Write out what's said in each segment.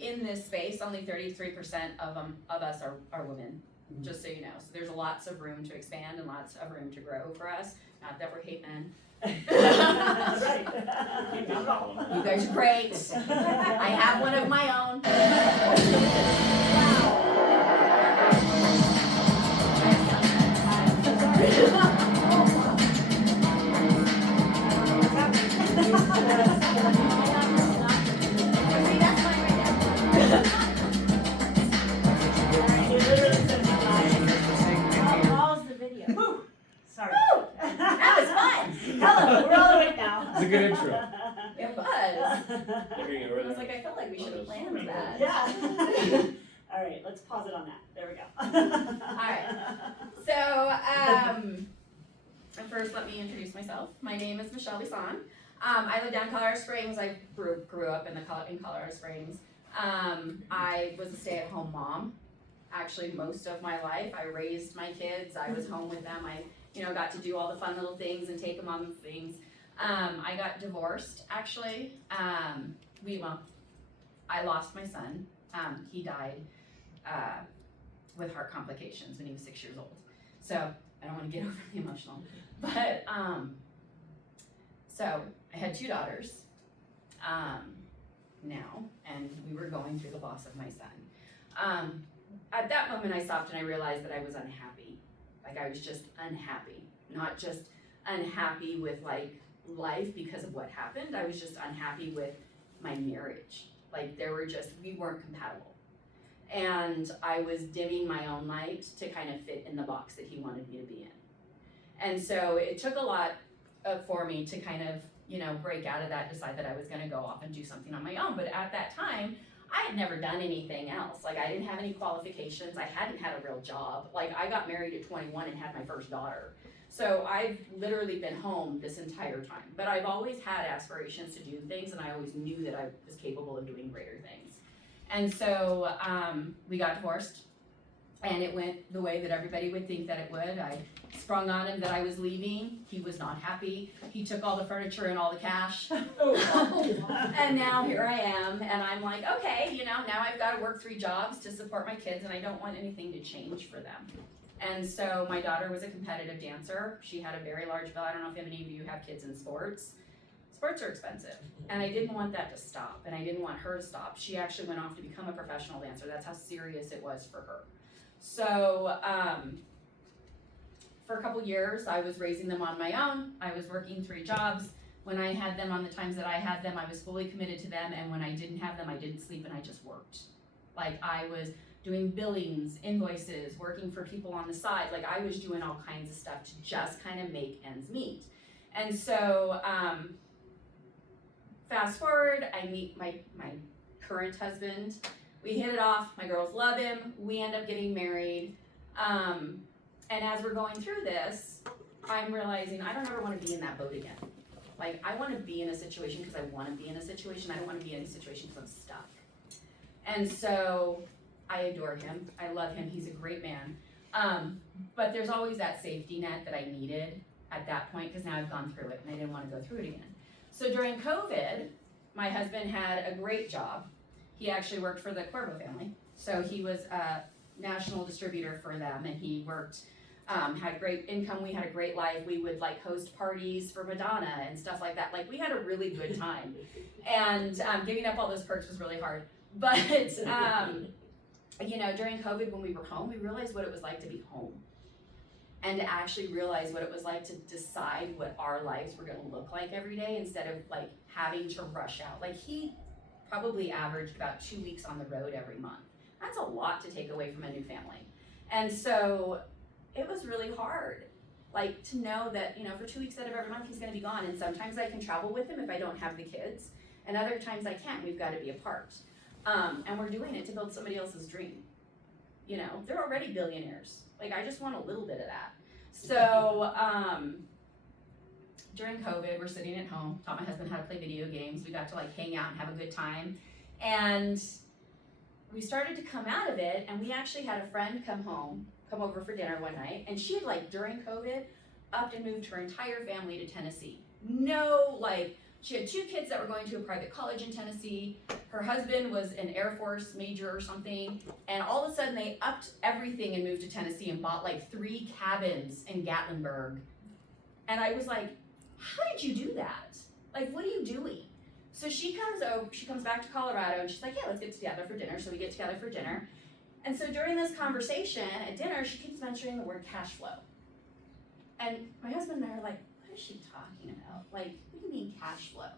In this space, only 33% of us are women, just so you know. So there's lots of room to expand and lots of room to grow for us. Not that we're hate men. Right. You guys are great. I have one of my own. Pause the video. Sorry. That was fun. Hello, we're all awake now. It's a good intro. It was. I was like, I felt like we should have planned that. Yeah. All right, let's pause it on that. There we go. All right. So, first let me introduce myself. My name is Michelle Bisson. I live down in Colorado Springs. I grew up in Colorado Springs. I was a stay-at-home mom, actually most of my life. I raised my kids. I was home with them. I got to do all the fun little things and take them on things. I got divorced, actually. I lost my son. He died with heart complications when he was 6 years old. So I don't want to get overly emotional. But, so I had 2 daughters now, and we were going through the loss of my son. At that moment, I stopped and I realized that I was unhappy. Like, I was just unhappy. Not just unhappy with, like, life because of what happened. I was just unhappy with my marriage. Like, we weren't compatible. And I was dimming my own light to kind of fit in the box that he wanted me to be in. And so it took a lot for me to kind of, break out of that, decide that I was going to go off and do something on my own. But at that time, I had never done anything else. Like, I didn't have any qualifications. I hadn't had a real job. Like, I got married at 21 and had my first daughter. So I've literally been home this entire time. But I've always had aspirations to do things, and I always knew that I was capable of doing greater things. And so we got divorced, and it went the way that everybody would think that it would. I sprung on him that I was leaving. He was not happy. He took all the furniture and all the cash. And now here I am, and I'm like, okay, now I've got to work 3 jobs to support my kids, and I don't want anything to change for them. And so my daughter was a competitive dancer. She had a very large bill. I don't know if any of you have kids in sports. Sports are expensive, and I didn't want that to stop, and I didn't want her to stop. She actually went off to become a professional dancer. That's how serious it was for her. So for a couple years, I was raising them on my own. I was working 3 jobs. When I had them, on the times that I had them, I was fully committed to them, and when I didn't have them, I didn't sleep and I just worked. Like, I was doing billings, invoices, working for people on the side. Like, I was doing all kinds of stuff to just kind of make ends meet. And so fast forward, I meet my current husband. We hit it off. My girls love him. We end up getting married. And as we're going through this, I'm realizing I don't ever want to be in that boat again. Like, I want to be in a situation because I want to be in a situation. I don't want to be in a situation because I'm stuck. And so I adore him. I love him. He's a great man. But there's always that safety net that I needed at that point, because now I've gone through it and I didn't want to go through it again. So during COVID, my husband had a great job. He actually worked for the Cuervo family. So he was a national distributor for them, and he worked, had great income. We had a great life. We would like host parties for Madonna and stuff like that. Like, we had a really good time. And giving up all those perks was really hard. But, during COVID, when we were home, we realized what it was like to be home. And to actually realize what it was like to decide what our lives were going to look like every day, instead of like having to rush out. Like, he probably averaged about 2 weeks on the road every month. That's a lot to take away from a new family. And so it was really hard, like, to know that, for 2 weeks out of every month, he's going to be gone. And sometimes I can travel with him if I don't have the kids, and other times I can't. We've got to be apart. And we're doing it to build somebody else's dream. They're already billionaires. Like, I just want a little bit of that. So during COVID, we're sitting at home, taught my husband how to play video games. We got to like hang out and have a good time. And we started to come out of it, and we actually had a friend come over for dinner one night, and she had, like, during COVID, upped and moved her entire family to Tennessee. No, like, She had 2 kids that were going to a private college in Tennessee. Her husband was an Air Force major or something. And all of a sudden they upped everything and moved to Tennessee and bought like 3 cabins in Gatlinburg. And I was like, how did you do that? Like, what are you doing? So she comes back to Colorado and she's like, yeah, let's get together for dinner. So we get together for dinner. And so during this conversation at dinner, she keeps mentioning the word cash flow. And my husband and I are like, what is she talking about? Like, what do you mean cash flow?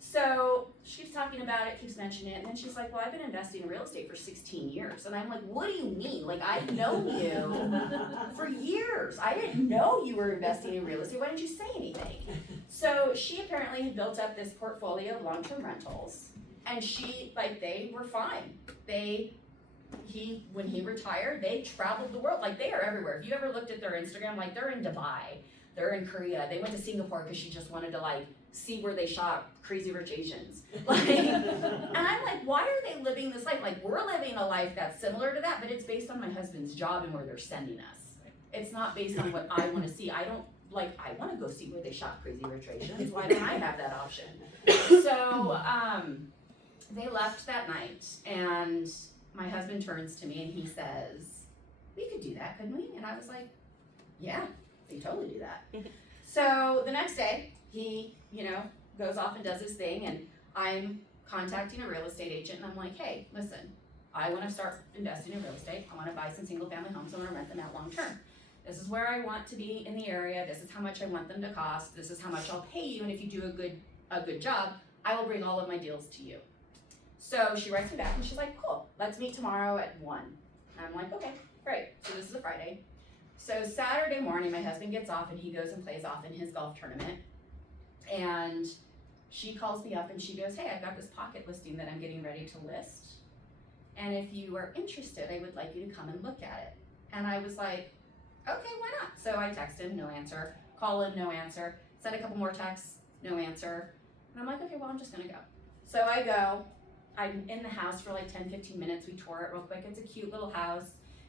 So she keeps talking about it, keeps mentioning it, and then she's like, well, I've been investing in real estate for 16 years. And I'm like, what do you mean? Like, I've known you for years. I didn't know you were investing in real estate. Why didn't you say anything? So she apparently had built up this portfolio of long-term rentals, and they were fine. When he retired, they traveled the world. Like, they are everywhere. If you ever looked at their Instagram, like, they're in Dubai, they're in Korea, they went to Singapore because she just wanted to, like, see where they shop Crazy Rich Asians. Like, and I'm like, why are they living this life? Like, we're living a life that's similar to that, but it's based on my husband's job and where they're sending us. It's not based on what I want to see. I want to go see where they shop Crazy Rich Asians. Why don't I have that option? So, they left that night, and my husband turns to me and he says, we could do that, couldn't we? And I was like, yeah, we totally do that. So the next day, he, goes off and does his thing, and I'm contacting a real estate agent, and I'm like, hey, listen, I want to start investing in real estate. I want to buy some single family homes. I want to rent them out long term. This is where I want to be in the area. This is how much I want them to cost. This is how much I'll pay you, and if you do a good job, I will bring all of my deals to you. So she writes me back and she's like, cool, let's meet tomorrow at 1. And I'm like, okay, great. So this is a Friday. So Saturday morning, my husband gets off and he goes and plays off in his golf tournament. And she calls me up and she goes, hey, I've got this pocket listing that I'm getting ready to list. And if you are interested, I would like you to come and look at it. And I was like, okay, why not? So I text him, no answer. Call him, no answer. Send a couple more texts, no answer. And I'm like, okay, well, I'm just gonna go. So I go. I'm in the house for like 10, 15 minutes. We tour it real quick. It's a cute little house.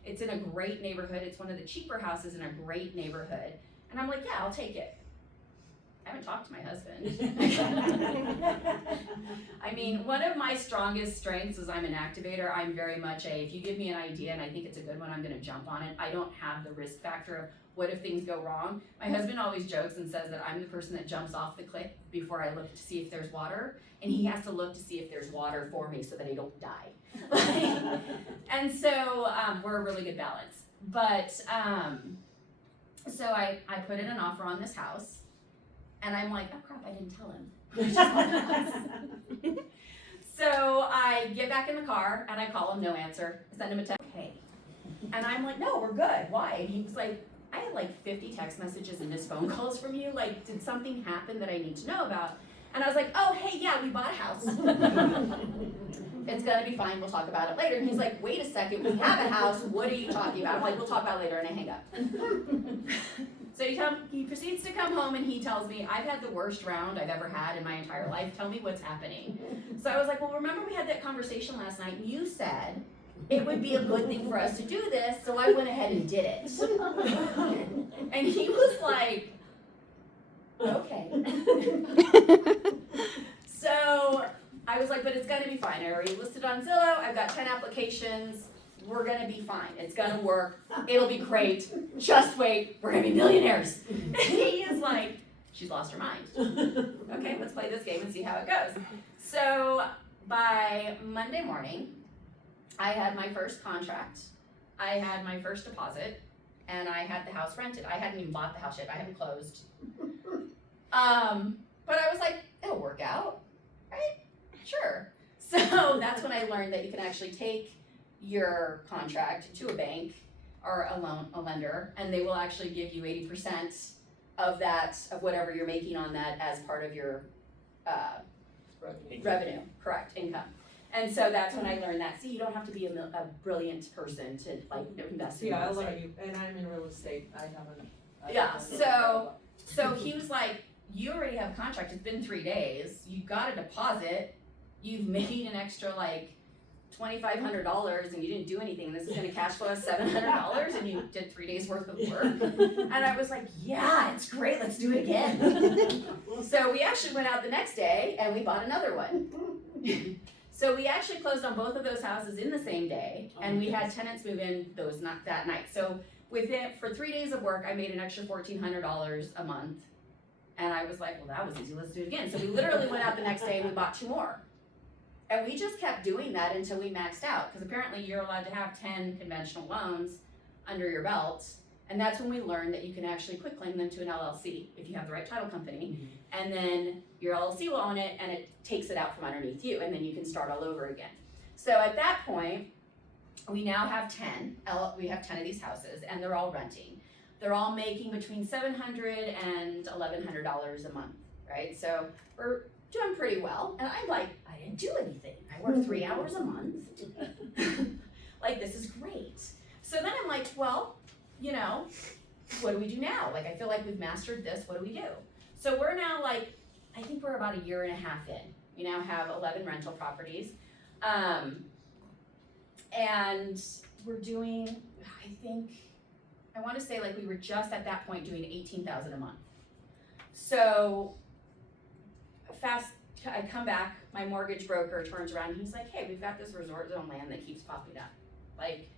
It's in a great neighborhood. It's one of the cheaper houses in a great neighborhood. And I'm like, yeah, I'll take it. I haven't talked to my husband. I mean, one of my strongest strengths is I'm an activator. I'm very much if you give me an idea and I think it's a good one, I'm gonna jump on it. I don't have the risk factor of what if things go wrong. My husband always jokes and says that I'm the person that jumps off the cliff before I look to see if there's water. And he has to look to see if there's water for me so that I don't die. And so we're a really good balance. But so I put in an offer on this house, and I'm like, oh crap, I didn't tell him. So I get back in the car and I call him, no answer. I send him a text, hey. And I'm like, no, we're good. Why? And he was like, I had like 50 text messages and missed phone calls from you. Like, did something happen that I need to know about? And I was like, oh, hey, yeah, we bought a house. It's gonna be fine, we'll talk about it later. And he's like, wait a second, we have a house, what are you talking about? I'm like, we'll talk about it later, and I hang up. So he proceeds to come home and he tells me, I've had the worst round I've ever had in my entire life, tell me what's happening. So I was like, well, remember we had that conversation last night and you said it would be a good thing for us to do this, so I went ahead and did it. And he was like, okay. So I was like, but it's gonna be fine. I already listed on Zillow, I've got 10 applications, we're gonna be fine. It's gonna work, it'll be great, just wait, we're gonna be millionaires. And he is like, she's lost her mind. Okay, let's play this game and see how it goes. So by Monday morning, I had my first contract, I had my first deposit, and I had the house rented. I hadn't even bought the house yet, I hadn't closed. But I was like, it'll work out, right? Sure. So that's when I learned that you can actually take your contract to a bank or a lender, and they will actually give you 80% of whatever you're making on that as part of your revenue, correct, income. And so that's when I learned that. See, you don't have to be a brilliant person to like invest in real estate. Yeah, I learned you, and I'm in real estate. I haven't. Yeah. So he was like, you already have a contract. It's been 3 days. You got a deposit. You've made an extra like $2,500 and you didn't do anything, this is gonna cash flow us $700 and you did 3 days worth of work. And I was like, yeah, it's great, let's do it again. So we actually went out the next day and we bought another one. So we actually closed on both of those houses in the same day, and we had tenants move in that night. So for 3 days of work, I made an extra $1,400 a month. And I was like, well, that was easy, let's do it again. So we literally went out the next day and we bought 2 more. And we just kept doing that until we maxed out, because apparently you're allowed to have 10 conventional loans under your belt. And that's when we learned that you can actually quitclaim them to an LLC if you have the right title company. And then your LLC will own it and it takes it out from underneath you, and then you can start all over again. So at that point, we now have 10. We have 10 of these houses, and they're all renting. They're all making between $700 and $1,100 a month, right? So we're doing pretty well. And I'm like, I didn't do anything. I work 3 hours a month. Like, this is great. So then I'm like, well, you know, what do we do now? Like, I feel like we've mastered this. What do we do? So we're now like, I think we're about 1.5 years in. We now have 11 rental properties. And we're doing, I want to say like we were just at that point doing $18,000 a month. So I come back, my mortgage broker turns around and he's like, hey, we've got this resort zone land that keeps popping up. Like,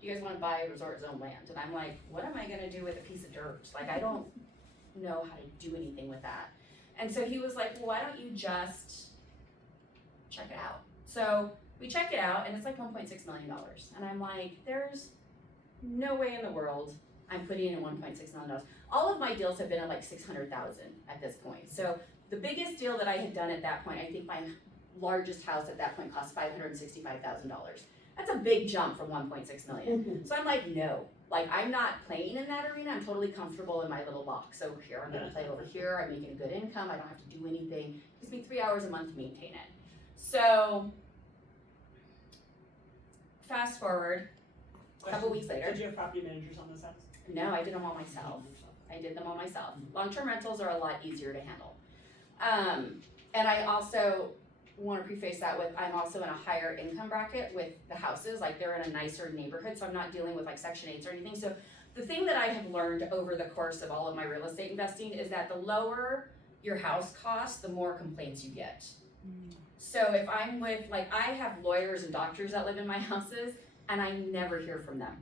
do you guys want to buy resort zone land? And I'm like, what am I going to do with a piece of dirt? Like, I don't know how to do anything with that. And so he was like, well, why don't you just check it out? So we check it out and it's like $1.6 million. And I'm like, there's no way in the world I'm putting in $1.6 million. All of my deals have been at like 600,000 at this point. So the biggest deal that I had done at that point, I think my largest house at that point cost $565,000. That's a big jump from 1.6 million. So I'm like, no, like I'm not playing in that arena. I'm totally comfortable in my little box over here. I'm gonna play over here. I'm making a good income. I don't have to do anything. It gives me 3 hours a month to maintain it. So fast forward, a couple weeks later. Did you have property managers on this house? No, I did them all myself. I did them all myself. Long-term rentals are a lot easier to handle. And I also want to preface that with, I'm also in a higher income bracket with the houses, like they're in a nicer neighborhood, so I'm not dealing with like Section 8s or anything. So the thing that I have learned over the course of all of my real estate investing is that the lower your house costs, the more complaints you get. So if I'm with, like, I have lawyers and doctors that live in my houses, and I never hear from them.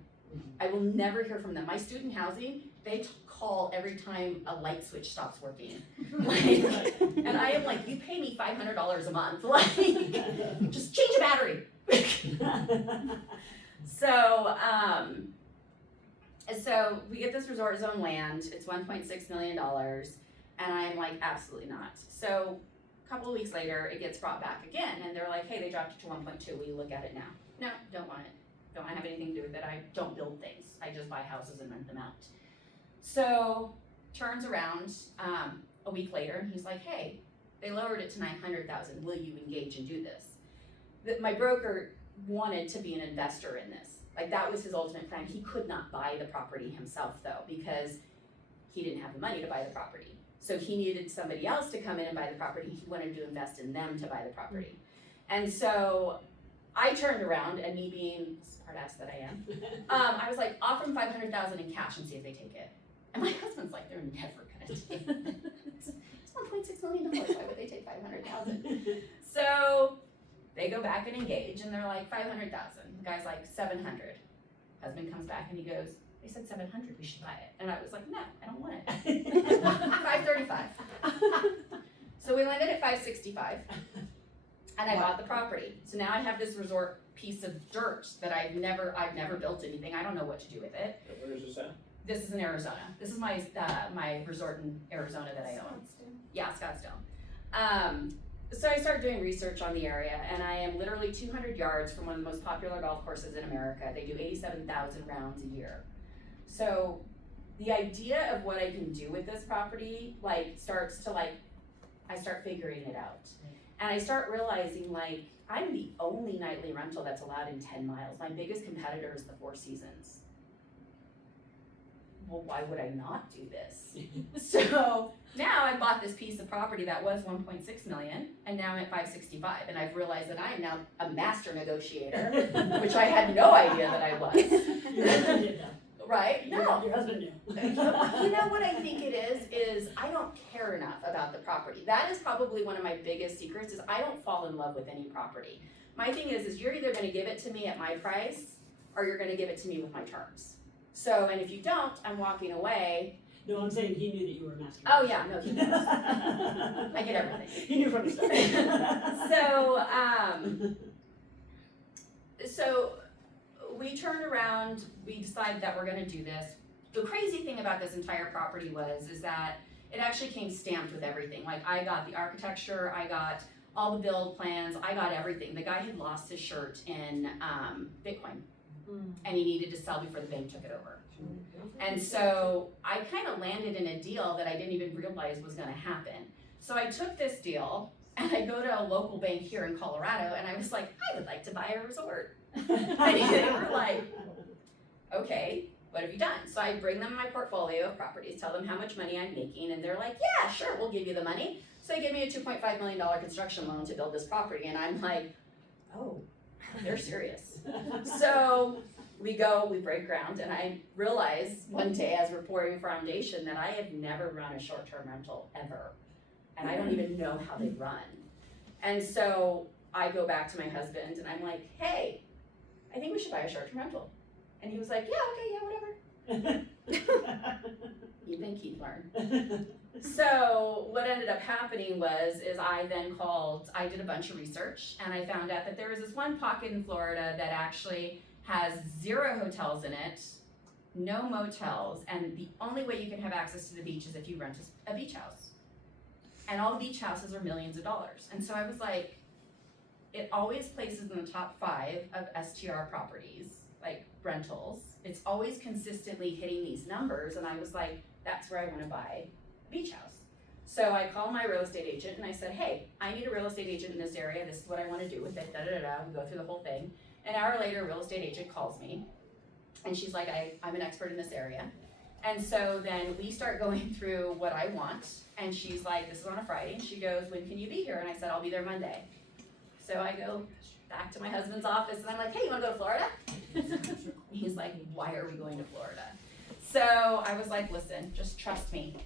I will never hear from them. My student housing, they call every time a light switch stops working. Like, and I am like, you pay me $500 a month. Like, just change a battery. So we get this resort zone land. It's $1.6 million. And I'm like, absolutely not. So a couple of weeks later, it gets brought back again. And they're like, hey, they dropped it to 1.2. Will you look at it now? No, don't want it. Don't want to have anything to do with it. I don't build things. I just buy houses and rent them out. So turns around a week later, and he's like, hey, they lowered it to 900,000. Will you engage and do this? My broker wanted to be an investor in this. Like, that was his ultimate plan. He could not buy the property himself, though, because he didn't have the money to buy the property. So he needed somebody else to come in and buy the property. He wanted to invest in them to buy the property. And so I turned around, and me being smart ass that I am, I was like, offer them $500,000 in cash and see if they take it. And my husband's like, they're never gonna take it. It's $1.6 million. Why would they take $500,000? So they go back and engage, and they're like, $500,000. The guy's like, $700. Husband comes back and he goes, they said $700. We should buy it. And I was like, no, I don't want it. $535. So we landed at $565. And I bought the property. So now I have this resort piece of dirt that I've never built anything. I don't know what to do with it. Where is this at? This is in Arizona. This is my my resort in Arizona that I own. Yeah, Scottsdale. So I started doing research on the area, and I am literally 200 yards from one of the most popular golf courses in America. They do 87,000 rounds a year. So the idea of what I can do with this property, I start figuring it out. And I start realizing, like, I'm the only nightly rental that's allowed in 10 miles. My biggest competitor is the Four Seasons. well, why would I not do this? So now I bought this piece of property that was 1.6 million, and now I'm at 565, and I've realized that I am now a master negotiator, which I had no idea that I was. Your husband did though. Right? No. Your husband knew. You know what I think it is I don't care enough about the property. That is probably one of my biggest secrets is I don't fall in love with any property. My thing is you're either gonna give it to me at my price or you're gonna give it to me with my terms. So, and if you don't, I'm walking away. No, I'm saying he knew that you were a master. Oh yeah, no, he knows. I get everything. He knew from the start. So we turned around, we decided that we're gonna do this. The crazy thing about this entire property is that it actually came stamped with everything. Like I got the architecture, I got all the build plans, I got everything. The guy had lost his shirt in Bitcoin and he needed to sell before the bank took it over. And so I kind of landed in a deal that I didn't even realize was gonna happen. So I took this deal and I go to a local bank here in Colorado and I was like, I would like to buy a resort. And they were like, okay, what have you done? So I bring them my portfolio of properties, tell them how much money I'm making, and they're like, yeah, sure, we'll give you the money. So they give me a $2.5 million construction loan to build this property, and I'm like, oh, they're serious. So we break ground, and I realize one day as we're pouring foundation that I have never run a short-term rental ever, and I don't even know how they run. And so I go back to my husband, and I'm like, hey, I think we should buy a short-term rental. And he was like, yeah, okay, yeah, whatever. You think he'd learn. So what ended up happening is I then I did a bunch of research, and I found out that there was this one pocket in Florida that actually has 0 hotels in it, no motels, and the only way you can have access to the beach is if you rent a beach house. And all the beach houses are millions of dollars. And so I was like, it always places in the top 5 of STR properties, like rentals. It's always consistently hitting these numbers, and I was like, that's where I want to buy a beach house. So I called my real estate agent and I said, hey, I need a real estate agent in this area. This is what I want to do with it, We go through the whole thing. An hour later, a real estate agent calls me, and she's like, I'm an expert in this area. And so then we start going through what I want, and she's like, this is on a Friday, and she goes, when can you be here? And I said, I'll be there Monday. So I go back to my husband's office, and I'm like, hey, you want to go to Florida? He's like, why are we going to Florida? So I was like, listen, just trust me.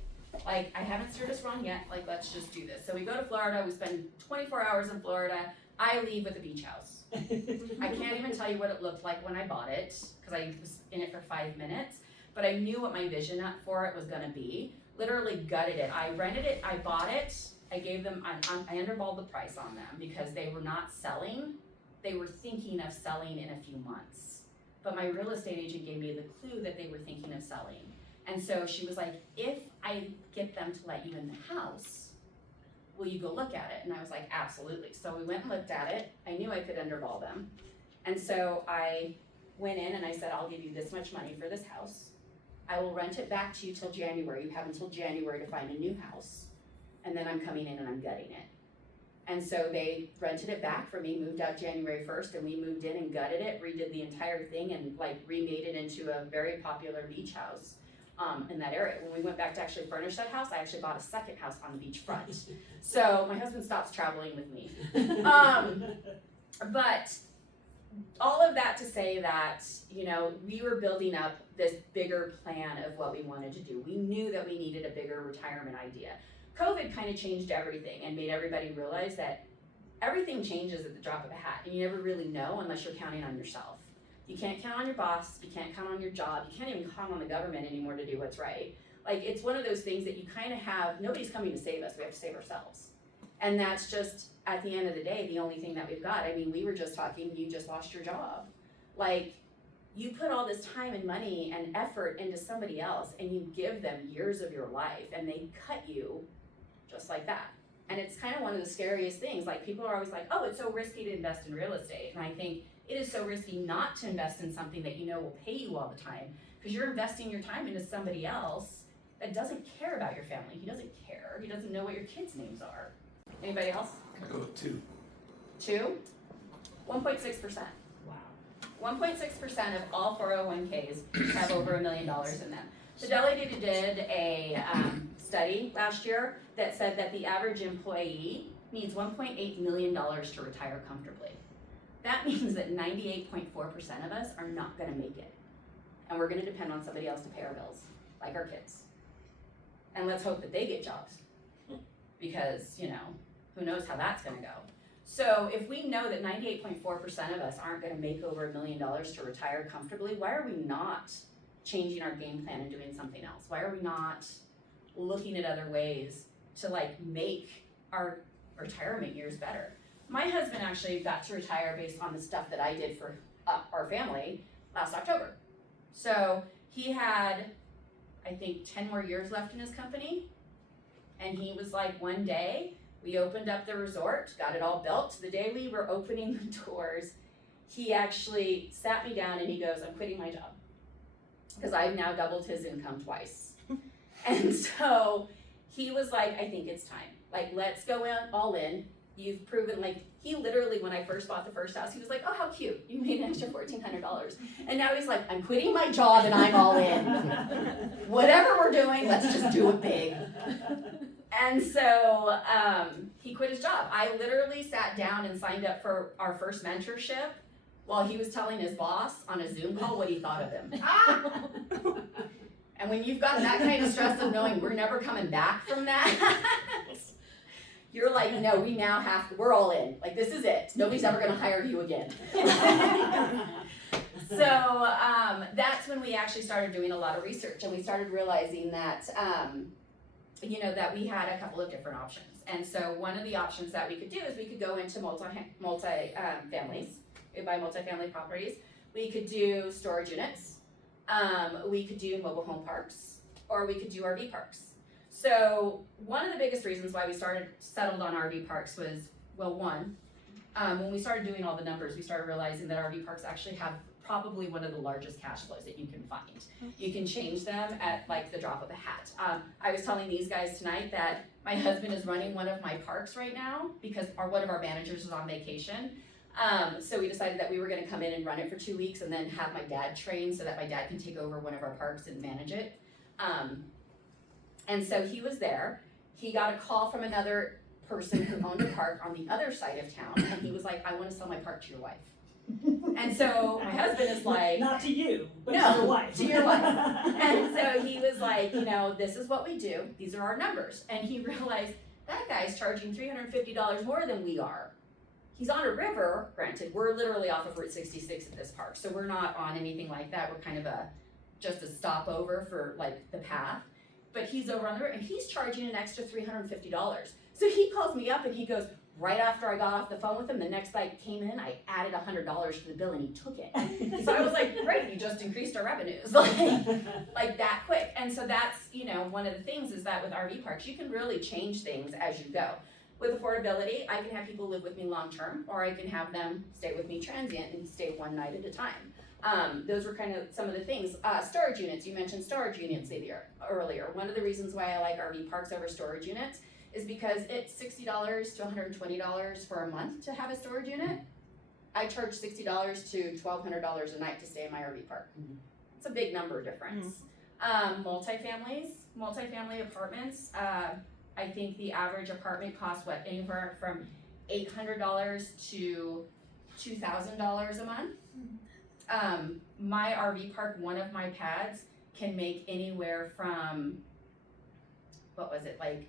Like, I haven't steered us wrong yet. Like, let's just do this. So we go to Florida. We spend 24 hours in Florida. I leave with a beach house. I can't even tell you what it looked like when I bought it, because I was in it for 5 minutes. But I knew what my vision for it was going to be. Literally gutted it. I rented it. I bought it. I gave them, I underballed the price on them because they were not selling. They were thinking of selling in a few months. But my real estate agent gave me the clue that they were thinking of selling. And so she was like, if I get them to let you in the house, will you go look at it? And I was like, absolutely. So we went and looked at it. I knew I could underball them. And so I went in and I said, I'll give you this much money for this house. I will rent it back to you till January. You have until January to find a new house. And then I'm coming in and I'm gutting it. And so they rented it back for me, moved out January 1st, and we moved in and gutted it, redid the entire thing, and like remade it into a very popular beach house in that area. When we went back to actually furnish that house, I actually bought a second house on the beach front. So my husband stops traveling with me. But all of that to say that, you know, we were building up this bigger plan of what we wanted to do. We knew that we needed a bigger retirement idea. COVID kind of changed everything and made everybody realize that everything changes at the drop of a hat, and you never really know unless you're counting on yourself. You can't count on your boss, you can't count on your job, you can't even count on the government anymore to do what's right. Like, it's one of those things that you kind of have, nobody's coming to save us, we have to save ourselves. And that's just, at the end of the day, the only thing that we've got. I mean, we were just talking, you just lost your job. Like, you put all this time and money and effort into somebody else, and you give them years of your life, and they cut you just like that. And it's kind of one of the scariest things. Like, people are always like, oh, it's so risky to invest in real estate. And I think it is so risky not to invest in something that you know will pay you all the time, because you're investing your time into somebody else that doesn't care about your family. He doesn't care. He doesn't know what your kids' names are. Anybody else? I'll go with 2. 2? 1.6%. Wow. 1.6% of all 401ks have over $1 million in them. Fidelity did a study last year that said that the average employee needs $1.8 million to retire comfortably. That means that 98.4% of us are not gonna make it. And we're gonna depend on somebody else to pay our bills, like our kids. And let's hope that they get jobs. Because, you know, who knows how that's gonna go. So if we know that 98.4% of us aren't gonna make over $1 million to retire comfortably, why are we not changing our game plan and doing something else? Why are we not looking at other ways to like make our retirement years better? My husband actually got to retire based on the stuff that I did for our family last October. So he had, I think, 10 more years left in his company. And he was like, one day, we opened up the resort, got it all built. The day we were opening the doors, he actually sat me down and he goes, I'm quitting my job. Because I've now doubled his income twice. And so he was like, I think it's time. Like, let's go in, all in. You've proven, like, he literally, when I first bought the first house, he was like, oh, how cute. You made an extra $1,400. And now he's like, I'm quitting my job and I'm all in. Whatever we're doing, let's just do it big. And so he quit his job. I literally sat down and signed up for our first mentorship while he was telling his boss on a Zoom call what he thought of him. And when you've got that kind of stress of knowing we're never coming back from that, you're like, no, we're all in. Like, this is it. Nobody's ever gonna hire you again. So that's when we actually started doing a lot of research, and we started realizing that, that we had a couple of different options. And so one of the options that we could do is we could go into multi-families. We buy multifamily properties. We could do storage units. We could do mobile home parks, or we could do RV parks. So one of the biggest reasons why we settled on RV parks was, well, one, when we started doing all the numbers, we started realizing that RV parks actually have probably one of the largest cash flows that you can find. You can change them at like the drop of a hat. I was telling these guys tonight that my husband is running one of my parks right now because one of our managers is on vacation. So we decided that we were gonna come in and run it for 2 weeks and then have my dad train so that my dad can take over one of our parks and manage it. And so he was there. He got a call from another person who owned a park on the other side of town, and he was like, I wanna sell my park to your wife. And so my husband is like, not to you, but no, to your wife. To your wife. And so he was like, this is what we do. These are our numbers. And he realized that guy's charging $350 more than we are. He's on a river, granted, we're literally off of Route 66 at this park, so we're not on anything like that. We're kind of just a stopover for like the path. But he's over on the river and he's charging an extra $350. So he calls me up and he goes, right after I got off the phone with him, the next night came in, I added $100 to the bill and he took it. So I was like, great, you just increased our revenues, like that quick. And so that's, one of the things is that with RV parks, you can really change things as you go. With affordability, I can have people live with me long-term, or I can have them stay with me transient and stay one night at a time. Those were kind of some of the things. Storage units, you mentioned storage units earlier. One of the reasons why I like RV parks over storage units is because it's $60 to $120 for a month to have a storage unit. I charge $60 to $1,200 a night to stay in my RV park. It's a big number difference. Multifamily apartments, I think the average apartment costs anywhere from $800 to $2,000 a month. My RV park, one of my pads can make anywhere from, $400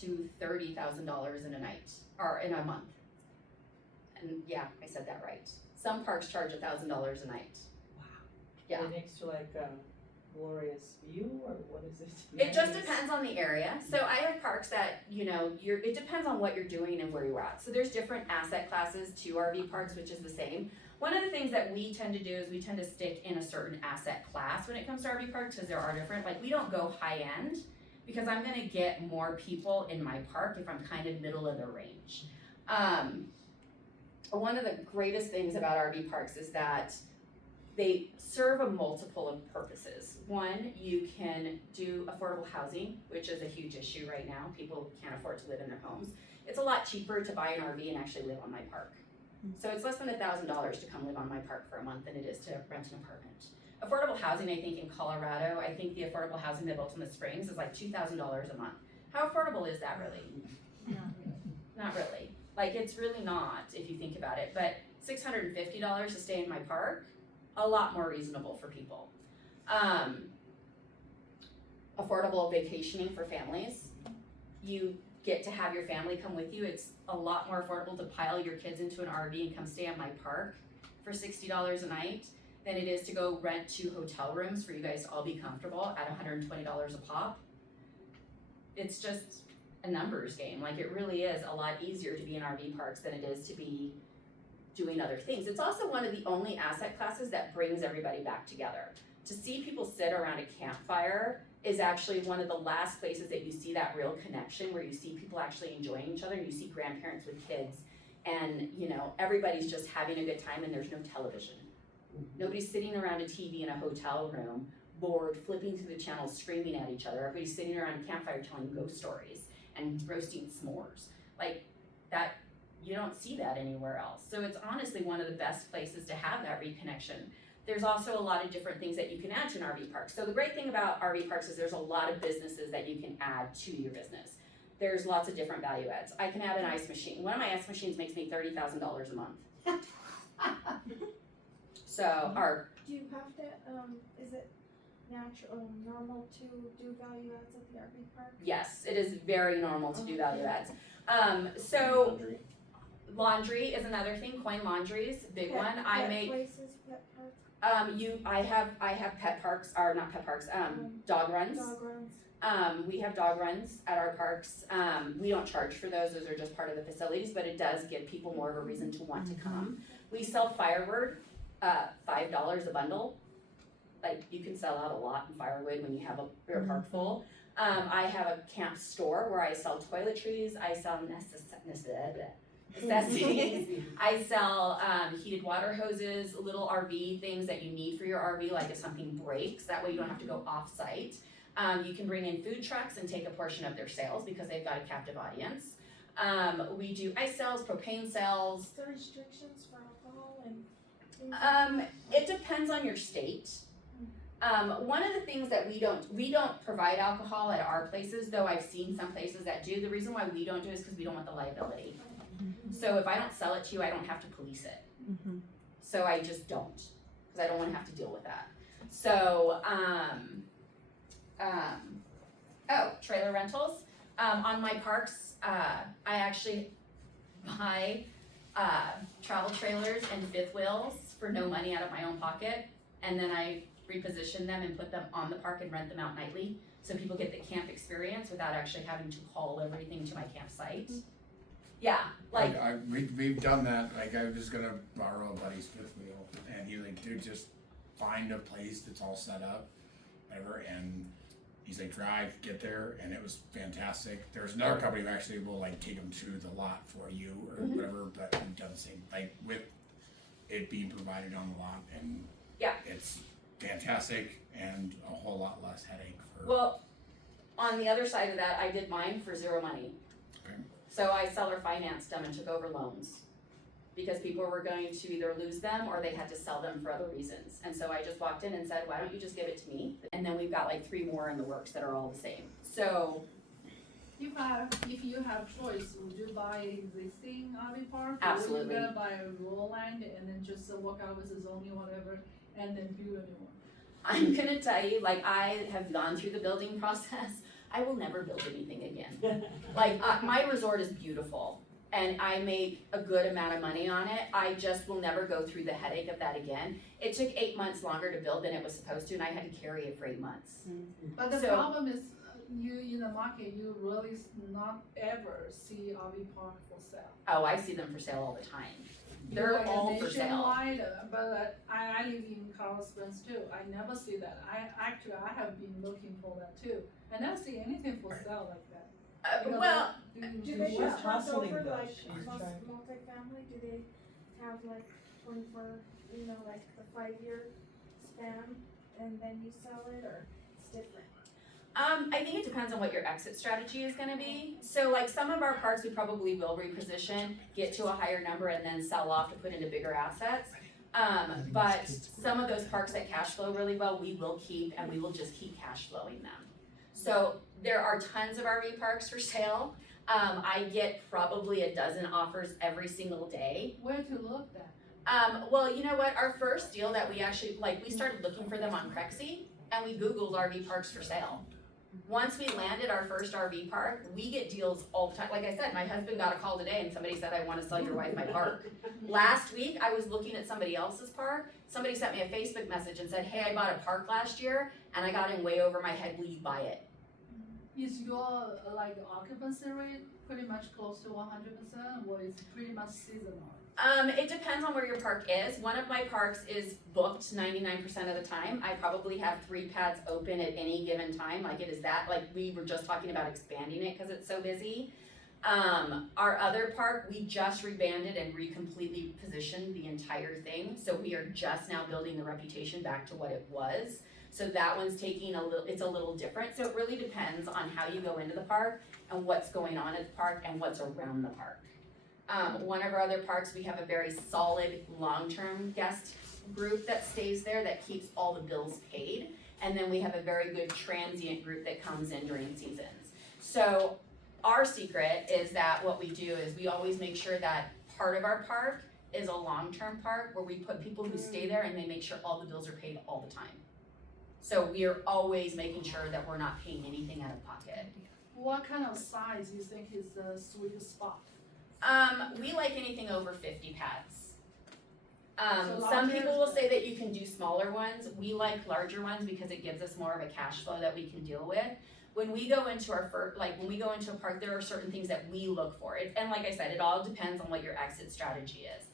to $30,000 in a night, or in a month. And yeah, I said that right. Some parks charge $1,000 a night. Wow. Yeah. Right next to like a glorious view, or what is it? It just depends on the area. So I have parks that, it depends on what you're doing and where you're at. So there's different asset classes to RV parks, which is the same. One of the things that we tend to do is we tend to stick in a certain asset class when it comes to RV parks, because there are different, like we don't go high end, because I'm gonna get more people in my park if I'm kind of middle of the range. One of the greatest things about RV parks is that they serve a multiple of purposes. One, you can do affordable housing, which is a huge issue right now. People can't afford to live in their homes. It's a lot cheaper to buy an RV and actually live on my park. So it's less than $1,000 to come live on my park for a month than it is to rent an apartment. affordable housing, I think in Colorado, I think the affordable housing they built in the Springs is like $2,000 a month. How affordable is that really? Not really. Like, it's really not, if you think about it, but $650 to stay in my park, a lot more reasonable for people. Affordable vacationing for families. You get to have your family come with you. It's a lot more affordable to pile your kids into an RV and come stay on my park for $60 a night than it is to go rent 2 hotel rooms for you guys to all be comfortable at $120 a pop. It's just a numbers game. Like, it really is a lot easier to be in RV parks than it is to be doing other things. It's also one of the only asset classes that brings everybody back together. To see people sit around a campfire is actually one of the last places that you see that real connection, where you see people actually enjoying each other, and you see grandparents with kids, and you know, everybody's just having a good time, and there's no television. Nobody's sitting around a TV in a hotel room, bored, flipping through the channels, screaming at each other. Everybody's sitting around a campfire telling ghost stories and roasting s'mores. Like that, you don't see that anywhere else. So it's honestly one of the best places to have that reconnection. There's also a lot of different things that you can add to an RV park. So the great thing about RV parks is there's a lot of businesses that you can add to your business. There's lots of different value adds. I can add an ice machine. One of my ice machines makes me $30,000 a month. So Do you have to, is it normal to do value adds at the RV park? yes, it is very normal to do value adds. So laundry is another thing. Coin laundries, big one. I make Places, pet parks, I have pet parks, or not pet parks, dog runs. dog runs. We have dog runs at our parks. We don't charge for those are just part of the facilities, but it does give people more of a reason to want to come. We sell firewood, $5 a bundle. Like, you can sell out a lot in firewood when you have your park full. I have a camp store where I sell toiletries, I sell necessities. I sell heated water hoses, little RV things that you need for your RV, like if something breaks, that way you don't have to go off-site. You can bring in food trucks and take a portion of their sales because they've got a captive audience. We do ice sales, propane sales. Is there restrictions for alcohol and things like that? It depends on your state. One of the things that we don't provide alcohol at our places, though I've seen some places that do. The reason why we don't do it is because we don't want the liability. So if I don't sell it to you, I don't have to police it. So I just don't, because I don't want to have to deal with that. So, trailer rentals. On my parks, I actually buy travel trailers and fifth wheels for no money out of my own pocket, and then I reposition them and put them on the park and rent them out nightly, so people get the camp experience without actually having to haul everything to my campsite. Yeah, like we've done that. Like, I was gonna borrow a buddy's fifth wheel, and he's like, dude, just find a place that's all set up, whatever. And he's like, drive, get there, and it was fantastic. There's another company who actually will like take them to the lot for you or whatever, but we've done the same. Like, with it being provided on the lot, and yeah, it's fantastic and a whole lot less headache for. well, on the other side of that, I did mine for zero money. Okay. So I seller financed them and took over loans because people were going to either lose them or they had to sell them for other reasons. And so I just walked in and said, why don't you just give it to me? And then we've got like 3 more in the works that are all the same. So If you have choice, would you buy existing RV park? Absolutely. Or would you buy a rural land and then just work out with the zoning, whatever, and then build a new one? I'm gonna tell you, like, I have gone through the building process. I will never build anything again. Like, my resort is beautiful and I make a good amount of money on it. I just will never go through the headache of that again. It took 8 months longer to build than it was supposed to, and I had to carry it for 8 months. But the So- problem is, you in the market, you really not ever see RV park for sale. Oh, I see them for sale all the time. They're Like all for sale. nationwide, but I live in Colorado Springs too. I never see that. I have been looking for that too. I never see anything for sale like that. Because Well, Do they She's just turn hustling over though. like She's most trying. multifamily? Do they have like 24, like the 5-year span and then you sell it, or it's different? I think it depends on what your exit strategy is gonna be. So like some of our parks, we probably will reposition, get to a higher number and then sell off to put into bigger assets. But some of those parks that cash flow really well, we will keep, and we will just keep cash flowing them. So there are tons of RV parks for sale. I get probably a dozen offers every single day. Where to look then? Well, you know what, our first deal that we actually, we started looking for them on Crexy, and we Googled RV parks for sale. Once we landed our first RV park, we get deals all the time. Like I said, my husband got a call today and somebody said, I wanna sell your wife my park. Last week, I was looking at somebody else's park. Somebody sent me a Facebook message and said, hey, I bought a park last year and I got in way over my head, will you buy it? Is your occupancy rate pretty much close to 100%, or is it pretty much seasonal? It depends on where your park is. One of my parks is booked 99% of the time. I probably have 3 pads open at any given time. It is that, we were just talking about expanding it because it's so busy. Our other park, we just rebanded and completely positioned the entire thing. So we are just now building the reputation back to what it was. So that one's taking it's a little different. So it really depends on how you go into the park and what's going on at the park and what's around the park. One of our other parks, we have a very solid long-term guest group that stays there that keeps all the bills paid. And then we have a very good transient group that comes in during seasons. So our secret is that what we do is we always make sure that part of our park is a long-term park where we put people who stay there and they make sure all the bills are paid all the time. So we are always making sure that we're not paying anything out of pocket. What kind of size you think is the sweet spot? We like anything over 50 pads. So Some larger- people will say that you can do smaller ones. We like larger ones because it gives us more of a cash flow that we can deal with. When we go into when we go into a park, there are certain things that we look for. And like I said, it all depends on what your exit strategy is.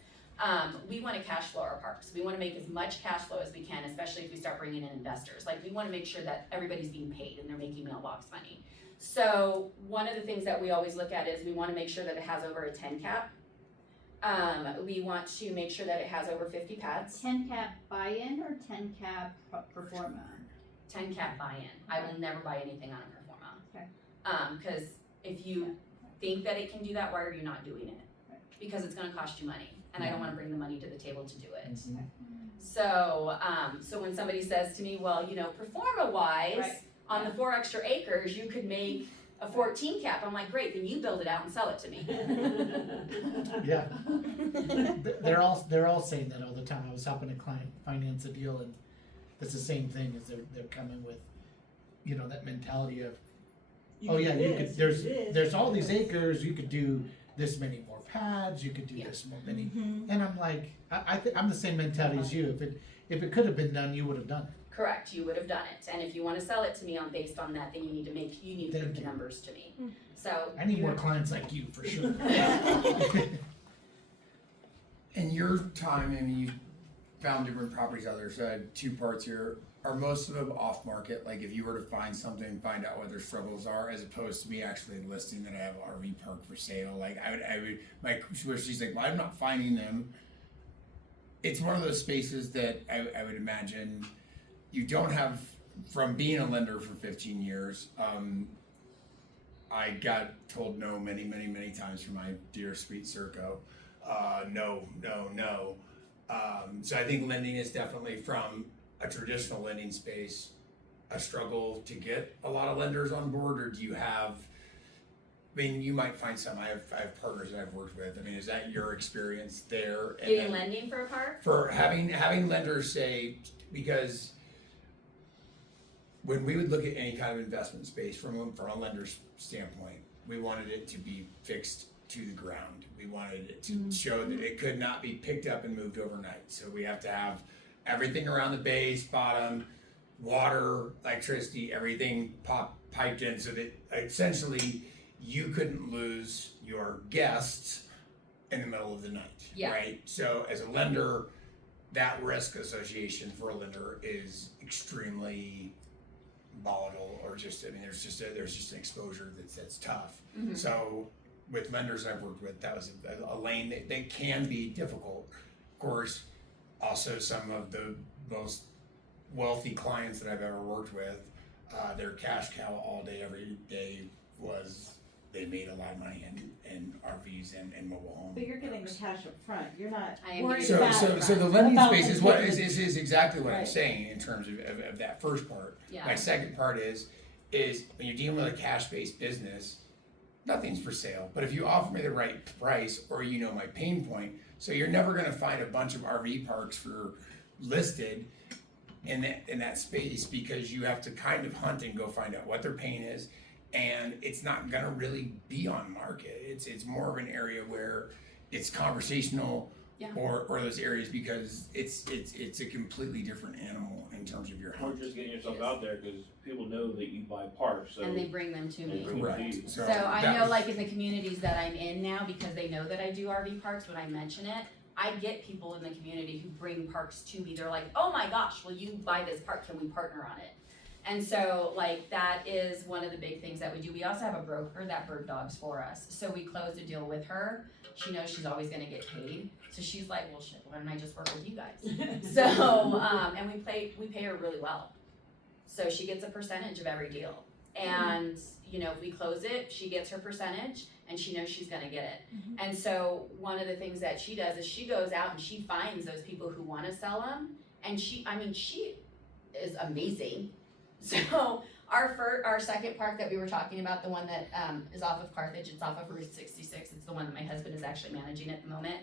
We want to cash flow our parks. We want to make as much cash flow as we can, especially if we start bringing in investors. We want to make sure that everybody's being paid and they're making mailbox money. So one of the things that we always look at is we want to make sure that it has over a 10 cap. We want to make sure that it has over 50 pads. 10 cap buy-in or 10 cap pro forma? 10 cap buy-in. I will never buy anything on a pro forma. Okay. Because if you think that it can do that, why are you not doing it? Right. Because it's gonna cost you money, and I don't wanna bring the money to the table to do it. Okay. So, so when somebody says to me, well, pro forma wise, Right. on the 4 extra acres, you could make a 14 cap. I'm like, great, then you build it out and sell it to me. Yeah. They're all saying that all the time. I was helping a client finance a deal, and it's the same thing. Is they're coming with, that mentality of, there's all these acres. You could do this many more pads. You could do this many, and I'm like, I'm the same mentality as you. If it could have been done, you would have done it. Correct, you would have done it. And if you want to sell it to me based on that, then you need to prove Thank the you. numbers to me. So I need more clients like you for sure. In your time, you found different properties out there, so I had 2 parts here. Are most of them off market? If you were to find something, find out what their struggles are, as opposed to me actually listing that I have an RV park for sale. Where she's like, well, I'm not finding them. It's one of those spaces that I would imagine you don't have, from being a lender for 15 years, I got told no many, many, many times from my dear sweet Circo. No. So I think lending is definitely, from a traditional lending space, a struggle to get a lot of lenders on board, or do you have, you might find some. I have partners that I've worked with. Is that your experience there? And getting lending for a park? For having lenders say, because when we would look at any kind of investment space from a lender's standpoint, we wanted it to be fixed to the ground. We wanted it to show that it could not be picked up and moved overnight. So we have to have everything around the base, bottom, water, electricity, everything piped in, so that essentially you couldn't lose your guests in the middle of the night, right? So as a lender, that risk association for a lender is extremely volatile, or just, there's just an exposure that's tough. Mm-hmm. So with lenders I've worked with, that was a lane that can be difficult. Of course, also some of the most wealthy clients that I've ever worked with, their cash cow all day, every day was they made a lot of money in RVs and mobile homes. But you're getting the cash up front, you're not I am worried getting about. So the lending about space the is what, payment. is exactly what I'm Right. saying in terms of that first part. Yeah. My second part is when you're dealing with a cash-based business, nothing's for sale, but if you offer me the right price, or you know my pain point, so you're never gonna find a bunch of RV parks for listed in that space, because you have to kind of hunt and go find out what their pain is, and it's not gonna really be on market. It's more of an area where it's conversational, Yeah. or those areas, because it's a completely different animal in terms of your Or hunt. just getting yourself out there, cause people know that you buy parts, so. And they bring them to they me. bring it to Correct. you. So I that know, was- like in the communities that I'm in now, because they know that I do RV parks, when I mention it, I get people in the community who bring parks to me. They're like, oh my gosh, will you buy this park? Can we partner on it? And so like that is one of the big things that we do. We also have a broker that bird dogs for us. So we closed a deal with her. She knows she's always gonna get paid. So she's like, well shit, why don't I just work with you guys? So, and we pay her really well. So she gets a percentage of every deal. And, you know, if we close it, she gets her percentage and she knows she's gonna get it. And so one of the things that she does is she goes out and she finds those people who wanna sell them. And she is amazing. So our second park that we were talking about, the one that is off of Carthage, it's off of Route 66, it's the one that my husband is actually managing at the moment.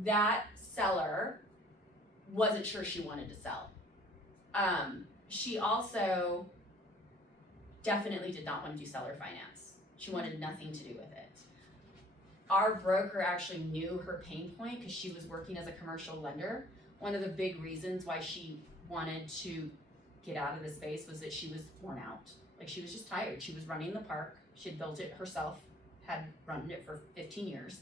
That seller wasn't sure she wanted to sell. She also definitely did not want to do seller finance. She wanted nothing to do with it. Our broker actually knew her pain point because she was working as a commercial lender. One of the big reasons why she wanted to get out of the space was that she was worn out. Like she was just tired. She was running the park. She had built it herself, had run it for 15 years.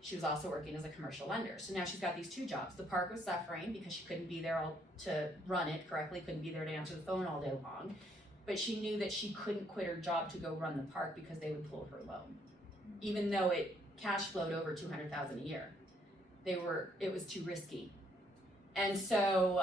She was also working as a commercial lender. So now she's got these two jobs. The park was suffering because she couldn't be there to run it correctly, couldn't be there to answer the phone all day long. But she knew that she couldn't quit her job to go run the park because they would pull her loan. Even though it cash flowed over $200,000 a year. It was too risky. And so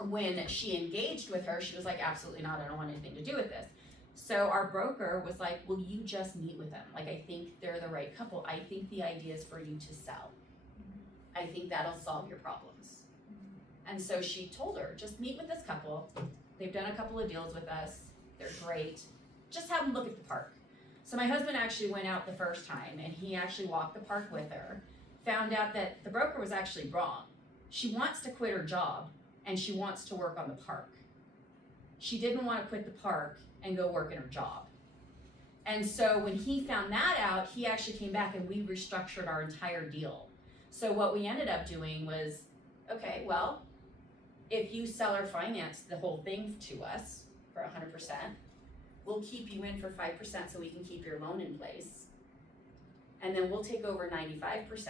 when she engaged with her, she was like, absolutely not, I don't want anything to do with this. So our broker was like, well, you just meet with them. Like, I think they're the right couple. I think the idea is for you to sell. I think that'll solve your problems. And so she told her, just meet with this couple. They've done a couple of deals with us. They're great. Just have them look at the park. So my husband actually went out the first time and he actually walked the park with her, found out that the broker was actually wrong. She wants to quit her job and she wants to work on the park. She didn't want to quit the park and go work in her job. And so when he found that out, he actually came back and we restructured our entire deal. So what we ended up doing was, okay, well, if you seller finance the whole thing to us for 100%, we'll keep you in for 5% so we can keep your loan in place. And then we'll take over 95%.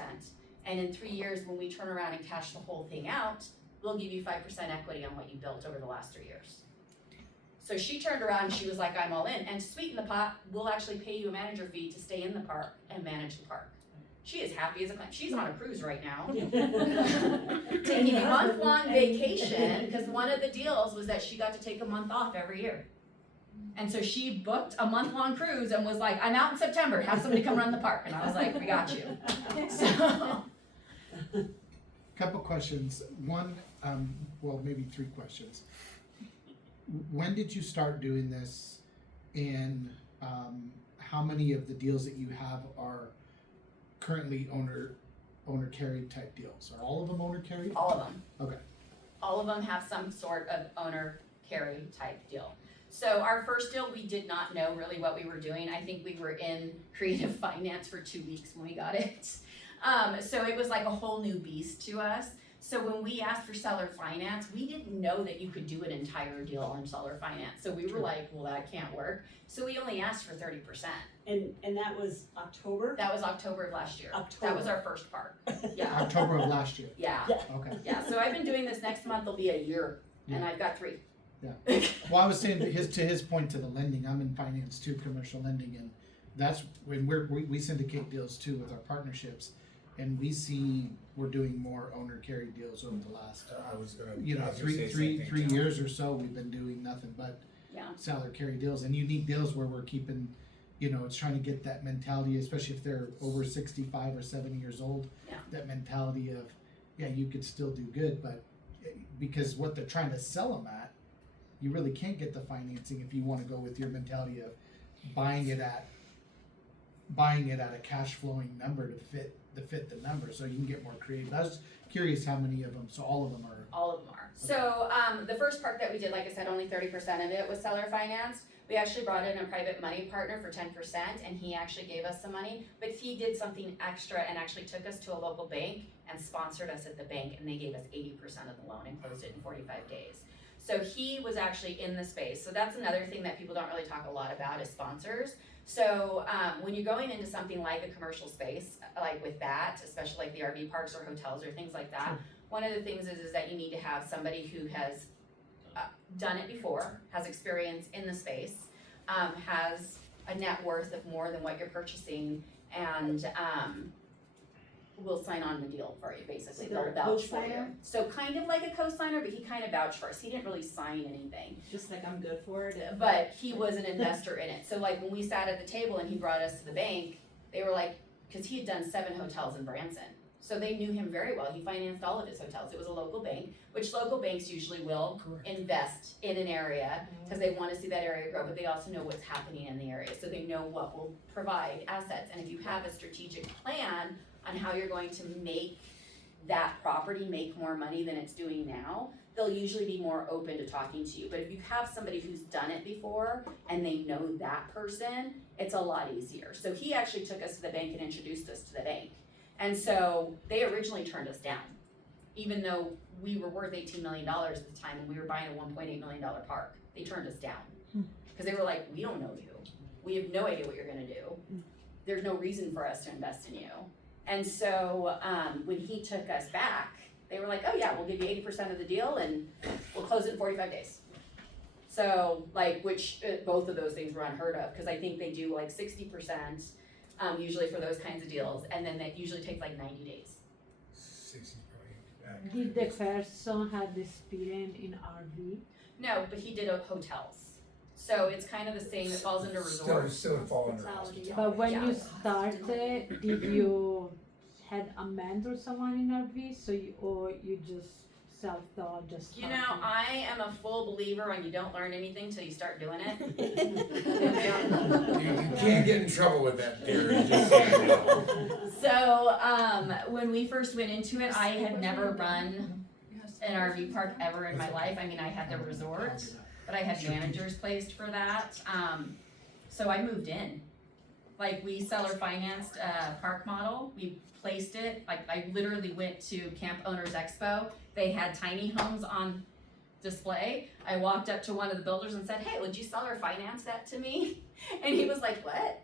And in 3 years, when we turn around and cash the whole thing out, we'll give you 5% equity on what you built over the last 3 years. So she turned around and she was like, I'm all in. And sweeten the pot, we'll actually pay you a manager fee to stay in the park and manage the park. She is happy as a clam. She's on a cruise right now. Taking a month-long vacation, because one of the deals was that she got to take a month off every year. And so she booked a month-long cruise and was like, I'm out in September, have somebody come run the park. And I was like, we got you. So, Couple questions. One, well, maybe three questions. When did you start doing this, and how many of the deals that you have are currently owner carried type deals? Are all of them owner carried? all of them. Okay. All of them have some sort of owner carry type deal. So our first deal, we did not know really what we were doing. I think we were in creative finance for 2 weeks when we got it. So it was like a whole new beast to us. So when we asked for seller finance, we didn't know that you could do an entire deal on seller finance. So we were like, well, that can't work. So we only asked for 30%. And that was October? That was October of last year. October. That was our first park. Yeah. October of last year. Yeah. Okay. Yeah. So I've been doing this, next month will be a year, and I've got 3. Yeah. Well, I was saying to his point to the lending, I'm in finance too, commercial lending, and that's when we syndicate deals too with our partnerships, and we see we're doing more owner carry deals over the last I was gonna, you know, three years or so. We've been doing nothing but Yeah. seller carry deals and unique deals where we're keeping you know, it's trying to get that mentality, especially if they're over 65 or 70 years old. Yeah. That mentality of, yeah, you could still do good, but because what they're trying to sell them at, you really can't get the financing if you want to go with your mentality of buying it at a cash flowing number to fit the number, so you can get more creative. I was curious how many of them. So all of them are. All of them are. So the first park that we did, like I said, only 30% of it was seller financed. We actually brought in a private money partner for 10%, and he actually gave us some money, but he did something extra and actually took us to a local bank and sponsored us at the bank, and they gave us 80% of the loan and closed it in 45 days. So he was actually in the space. So that's another thing that people don't really talk a lot about is sponsors. So when you're going into something like a commercial space, like with that, especially like the RV parks or hotels or things like that, one of the things is that you need to have somebody who has done it before, has experience in the space, has a net worth of more than what you're purchasing, and will sign on the deal for you, basically. So they're They'll a vouch for you. co-signer? So kind of like a co-signer, but he kind of vouched for us. He didn't really sign anything. Just like I'm good for it. But he was an investor in it. So like when we sat at the table and he brought us to the bank, they were like, because he had done 7 hotels in Branson. So they knew him very well. He financed all of his hotels. It was a local bank, which local banks usually will invest in an area because they want to see that area grow, but they also know what's happening in the area. So they know what will provide assets. And if you have a strategic plan on how you're going to make that property make more money than it's doing now, they'll usually be more open to talking to you. But if you have somebody who's done it before and they know that person, it's a lot easier. So he actually took us to the bank and introduced us to the bank. And so they originally turned us down, even though we were worth $18 million at the time and we were buying a $1.8 million park. They turned us down because they were like, we don't know you. We have no idea what you're gonna do. There's no reason for us to invest in you. And so when he took us back, they were like, oh yeah, we'll give you 80% of the deal and we'll close it in 45 days. So like, which both of those things were unheard of because I think they do like 60% usually for those kinds of deals, and then that usually takes like 90 days. 60 probably. Did the person have experience in RV? No, but he did hotels. So it's kind of the same, it falls under resort. Still fall under Hospitality. hospitality. But when Yeah. you started, did you had a mentor, someone in RV, or you just self-taught, just You know, started? I am a full believer on you don't learn anything till you start doing it. You can't get in trouble with that theory, just so you know. So when we first went into it, I had never run an RV park ever in my life. I mean, I had the resort, but I had managers placed for that. So I moved in. Like we seller financed a park model. We placed it. Like I literally went to Camp Owners Expo. They had tiny homes on display. I walked up to one of the builders and said, hey, would you seller finance that to me? And he was like, what?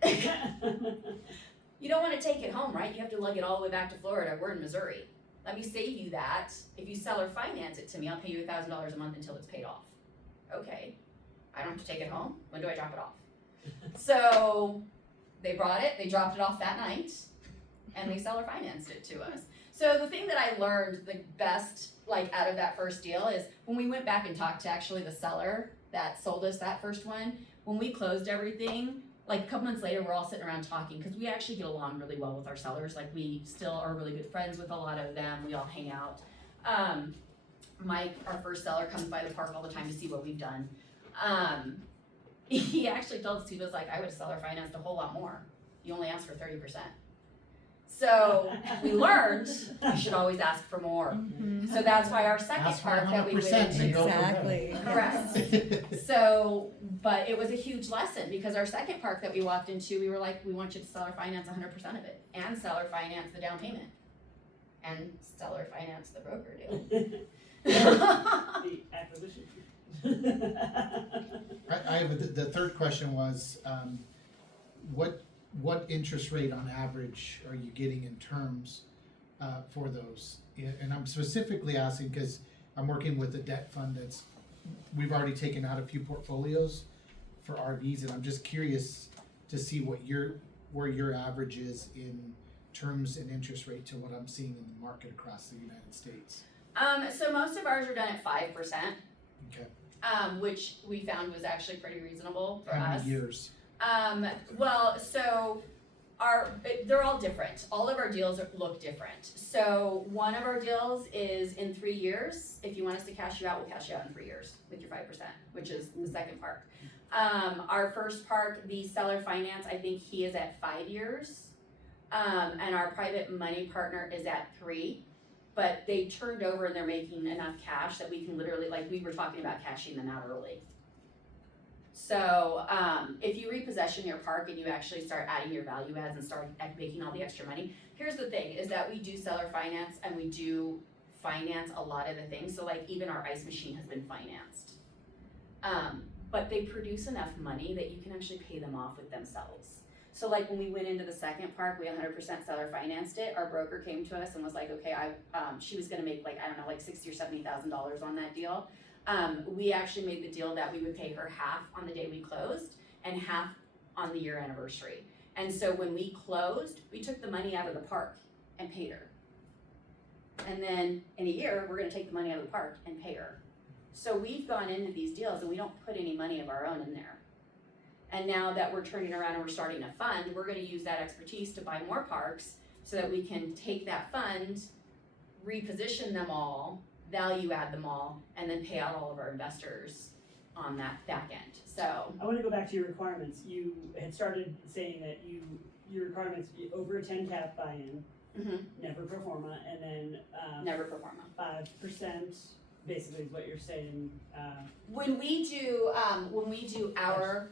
You don't want to take it home, right? You have to lug it all the way back to Florida. We're in Missouri. Let me save you that. If you seller finance it to me, I'll pay you $1,000 a month until it's paid off. Okay. I don't have to take it home. When do I drop it off? So they brought it, they dropped it off that night, and they seller financed it to us. So the thing that I learned the best, like out of that first deal is when we went back and talked to actually the seller that sold us that first one, when we closed everything, like a couple months later, we're all sitting around talking because we actually get along really well with our sellers. Like we still are really good friends with a lot of them. We all hang out. Mike, our first seller, comes by the park all the time to see what we've done. He actually told us, he was like, I would have seller financed a whole lot more. You only asked for 30%. So we learned we should always ask for more. So that's why our second Ask for park that we went 100% and into. go from there. Exactly. Correct. So, but it was a huge lesson because our second park that we walked into, we were like, we want you to seller finance 100% of it and seller finance the down payment and seller finance the broker deal. The acquisition. I have the third question was, what interest rate on average are you getting in terms for those? And I'm specifically asking because I'm working with a debt fund we've already taken out a few portfolios for RVs, and I'm just curious to see where your average is in terms and interest rate to what I'm seeing in the market across the United States. So most of ours are done at 5%. Okay. Which we found was actually pretty reasonable for How us. many years? Well, so they're all different. All of our deals look different. So one of our deals is in 3 years. If you want us to cash you out, we'll cash you out in 3 years with your 5%, which is the second park. Our first park, the seller finance, I think he is at 5 years. And our private money partner is at 3. But they turned over and they're making enough cash that we can literally, like we were talking about cashing them out early. So if you repossession your park and you actually start adding your value adds and start making all the extra money, here's the thing, is that we do seller finance and we do finance a lot of the things. So like even our ice machine has been financed. But they produce enough money that you can actually pay them off with themselves. So like when we went into the second park, we 100% seller financed it. Our broker came to us and was like, okay, she was gonna make like, I don't know, like $60,000 or $70,000 on that deal. We actually made the deal that we would pay her half on the day we closed and half on the year anniversary. And so when we closed, we took the money out of the park and paid her. And then in a year, we're gonna take the money out of the park and pay her. So we've gone into these deals and we don't put any money of our own in there. And now that we're turning around and we're starting a fund, we're gonna use that expertise to buy more parks so that we can take that fund, reposition them all, value add them all, and then pay out all of our investors on that back end. So I wanna go back to your requirements. You had started saying that your requirements, over a 10 cap buy-in, never pro forma, and then, never pro forma. 5%, basically is what you're saying, When we do our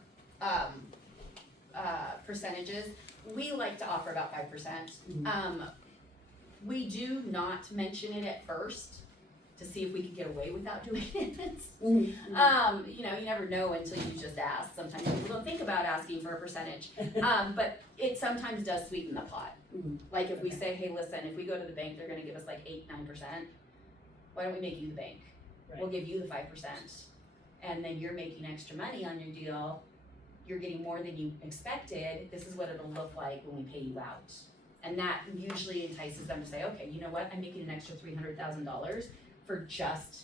percentages, we like to offer about 5%. We do not mention it at first to see if we could get away without doing it. You know, you never know until you just ask. Sometimes people don't think about asking for a percentage, but it sometimes does sweeten the pot. Like if we say, hey, listen, if we go to the bank, they're gonna give us like 8-9%. Why don't we make you the bank? Right. We'll give you the 5%, and then you're making extra money on your deal. You're getting more than you expected. This is what it'll look like when we pay you out. And that usually entices them to say, okay, you know what? I'm making an extra $300,000 for just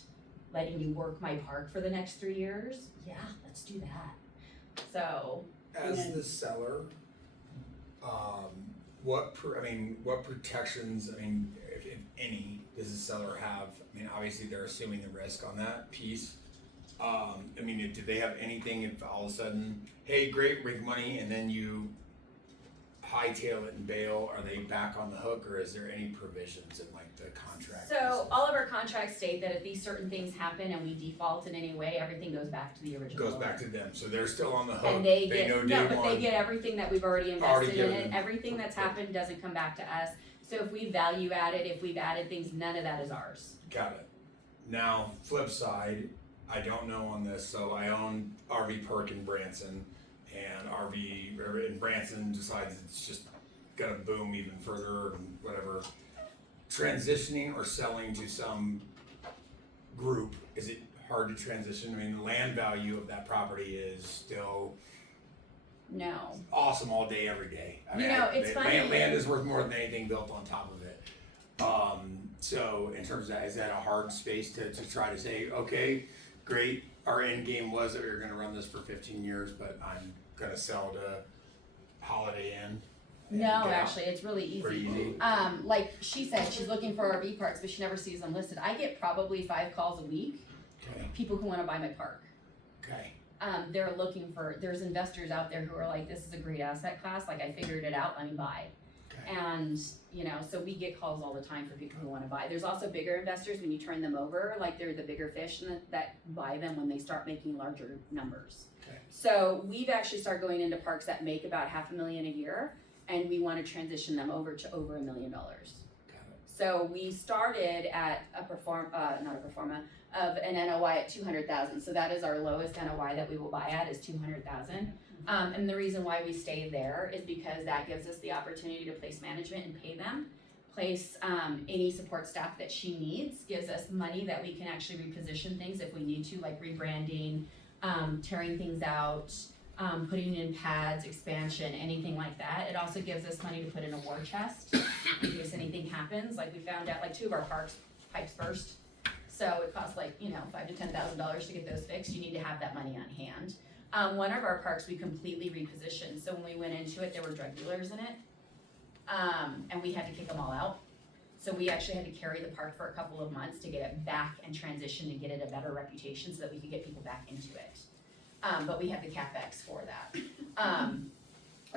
letting you work my park for the next 3 years. Yeah, let's do that. So. As the seller, what protections, if any, does the seller have? Obviously they're assuming the risk on that piece. Do they have anything if all of a sudden, hey, great, make money, and then you hightail it and bail? Are they back on the hook, or is there any provisions in like the contract? So all of our contracts state that if these certain things happen and we default in any way, everything goes back to the original. Goes back to them, so they're still on the hook. And they get know no, day but one. they get everything that we've already invested in it. given. Everything that's happened doesn't come back to us. So if we value added, if we've added things, none of that is ours. Got it. Now, flip side, I don't know on this, so I own RV Park in Branson, and RV in Branson decides it's just gonna boom even further and whatever. Transitioning or selling to some group, is it hard to transition? The land value of that property is still No. awesome all day, every day. It's funny. Land is worth more than anything built on top of it. So in terms of that, is that a hard space to try to say, okay, great, our end game was that we were gonna run this for 15 years, but I'm gonna sell to Holiday Inn? and No, get out? actually, it's really Pretty easy. easy. Like she said, she's looking for RV parks, but she never sees them listed. I get probably 5 calls a week, Okay, people who wanna buy my park. okay, They're looking for, there's investors out there who are like, this is a great asset class, like I figured it out, let me buy. okay. And, so we get calls all the time for people who wanna buy. There's also bigger investors, when you turn them over, like they're the bigger fish that buy them when they start making larger numbers. Okay. So we've actually started going into parks that make about $500,000 a year, and we wanna transition them over to over $1 million. Got it. So we started at of an NOI at 200,000. So that is our lowest NOI that we will buy at is 200,000. And the reason why we stay there is because that gives us the opportunity to place management and pay them, place any support staff that she needs, gives us money that we can actually reposition things if we need to, like rebranding, tearing things out, putting in pads, expansion, anything like that. It also gives us money to put in a war chest in case anything happens. Like we found out, like 2 of our parks pipes burst, so it costs like $5,000 to $10,000 to get those fixed. You need to have that money on hand. One of our parks we completely repositioned, so when we went into it, there were drug dealers in it. And we had to kick them all out. So we actually had to carry the park for a couple of months to get it back and transition to get it a better reputation so that we could get people back into it. But we had the CapEx for that.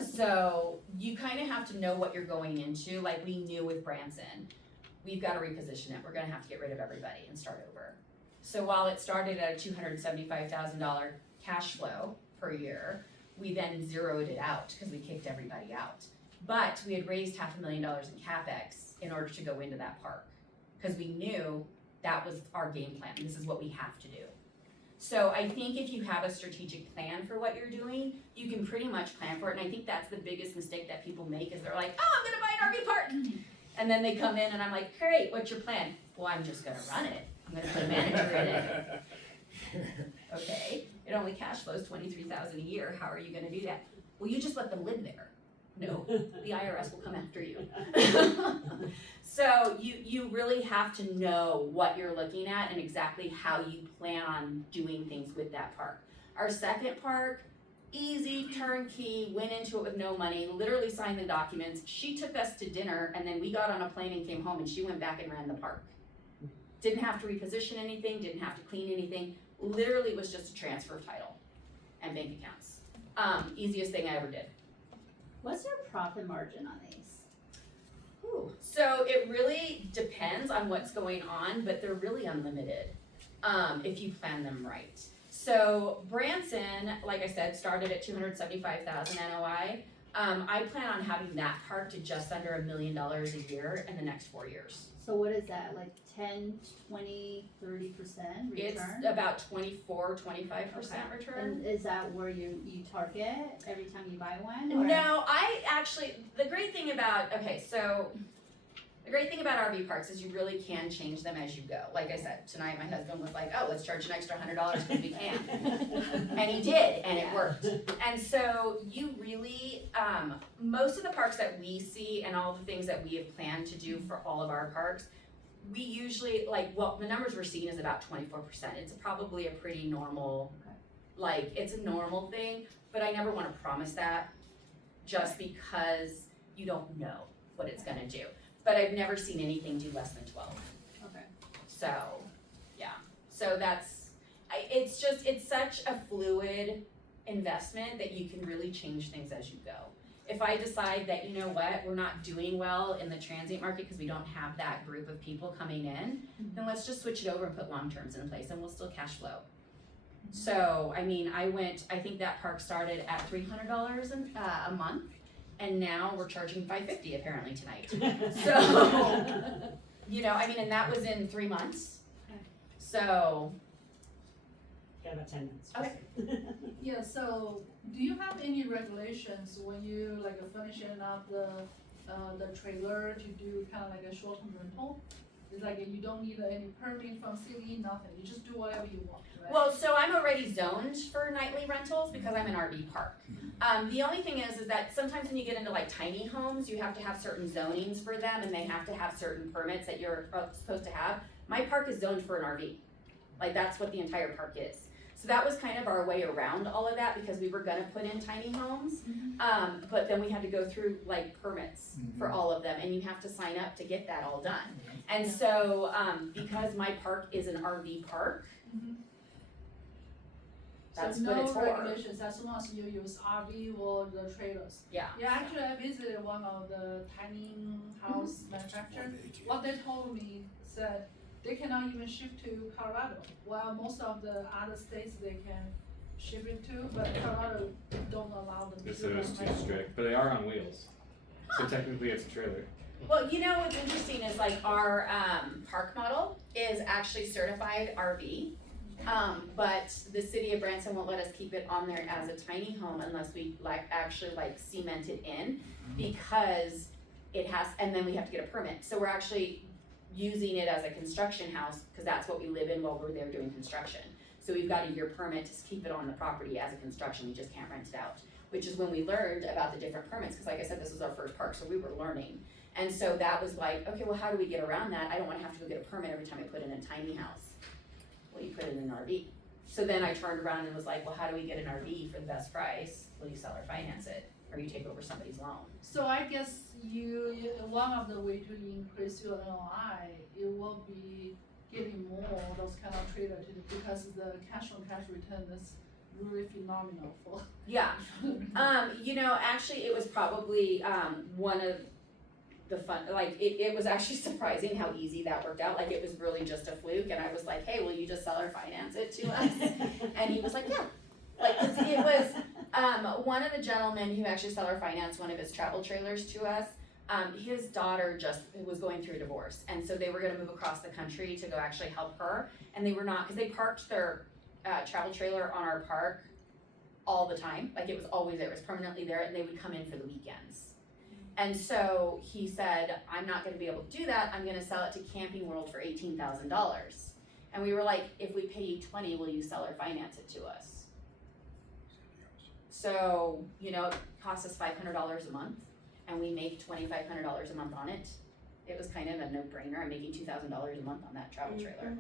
So you kind of have to know what you're going into. Like we knew with Branson, we've got to reposition it. We're going to have to get rid of everybody and start over. So while it started at a $275,000 cash flow per year, we then zeroed it out because we kicked everybody out. But we had raised $500,000 in CapEx in order to go into that park because we knew that was our game plan. This is what we have to do. So I think if you have a strategic plan for what you're doing, you can pretty much plan for it. And I think that's the biggest mistake that people make is they're like, oh, I'm gonna buy an RV park. And then they come in and I'm like, great, what's your plan? Well, I'm just gonna run it. I'm gonna put a manager in it. Okay, it only cash flows $23,000 a year. How are you gonna do that? Well, you just let them live there. No, the IRS will come after you. So you really have to know what you're looking at and exactly how you plan on doing things with that park. Our second park, easy, turnkey, went into it with no money, literally signed the documents. She took us to dinner and then we got on a plane and came home and she went back and ran the park. Didn't have to reposition anything, didn't have to clean anything, literally was just a transfer of title and bank accounts. Easiest thing I ever did. What's your profit margin on these? So it really depends on what's going on, but they're really unlimited if you plan them right. So Branson, like I said, started at $275,000 NOI. I plan on having that park to just under $1 million a year in the next 4 years. So what is that, like 10, 20, 30% return? It's about 24, 25% return. And is that where you target every time you buy one? Or? No, I actually, the great thing about RV parks is you really can change them as you go. Like I said, tonight my husband was like, oh, let's charge an extra $100 because we can. And he did, and it worked. And so you really, most of the parks that we see and all the things that we have planned to do for all of our parks, we usually, the numbers we're seeing is about 24%. It's probably a pretty normal, it's a normal thing, but I never want to promise that just because you don't know what it's gonna do. But I've never seen anything do less than 12. Okay. So, yeah. So it's such a fluid investment that you can really change things as you go. If I decide that, you know what, we're not doing well in the transient market because we don't have that group of people coming in, then let's just switch it over and put long terms in place and we'll still cash flow. So, I mean, I think that park started at $300 a month. And now we're charging $550 apparently tonight. So, and that was in 3 months. So. Got about 10 minutes. Okay. Yeah, so do you have any regulations when you finishing up the trailer to do kind of like a short-term rental? It's like you don't need any permit from city, nothing. You just do whatever you want, right? Well, so I'm already zoned for nightly rentals because I'm an RV park. The only thing is that sometimes when you get into tiny homes, you have to have certain zonings for them and they have to have certain permits that you're supposed to have. My park is zoned for an RV. That's what the entire park is. So that was kind of our way around all of that because we were gonna put in tiny homes. But then we had to go through permits for all of them and you have to sign up to get that all done. And so, because my park is an RV park, that's so what it's for. no regulations as long as you use RV or the trailers. Yeah. Yeah, actually I visited one of the tiny house manufacturers. What they told me said they cannot even ship to Colorado. While most of the other states they can ship it to, but Colorado don't allow them to So do it's too that. strict, but they are on wheels. So technically it's a trailer. Well, what's interesting is our park model is actually certified RV. But the city of Branson won't let us keep it on there as a tiny home unless we actually cement it in because it has, and then we have to get a permit. So we're actually using it as a construction house because that's what we live in while we're there doing construction. So we've got a year permit to keep it on the property as a construction, we just can't rent it out. Which is when we learned about the different permits, because like I said, this was our first park, so we were learning. And so that was okay, well, how do we get around that? I don't wanna have to go get a permit every time I put in a tiny house. Well, you put it in an RV. So then I turned around and was like, well, how do we get an RV for the best price? Will you sell or finance it? Or you take over somebody's loan? So I guess one of the way to increase your NOI, it will be getting more those kind of trailer to, because the cash on cash return is really phenomenal for. Yeah. You know, actually, it was probably, one of the fun, like, it was actually surprising how easy that worked out. Like, it was really just a fluke, and I was like, hey, will you just sell or finance it to us? And he was like, yeah. Like, 'cause it was, one of the gentlemen who actually seller financed one of his travel trailers to us, his daughter just was going through a divorce, and so they were gonna move across the country to go actually help her, and they were not, cause they parked their, travel trailer on our park all the time, like it was always there, it was permanently there, and they would come in for the weekends. And so he said, I'm not gonna be able to do that, I'm gonna sell it to Camping World for $18,000. And we were like, if we pay you 20, will you sell or finance it to us? So, you know, it costs us $500 a month, and we make $2,500 a month on it. It was kind of a no-brainer, I'm making $2,000 a month on that travel trailer.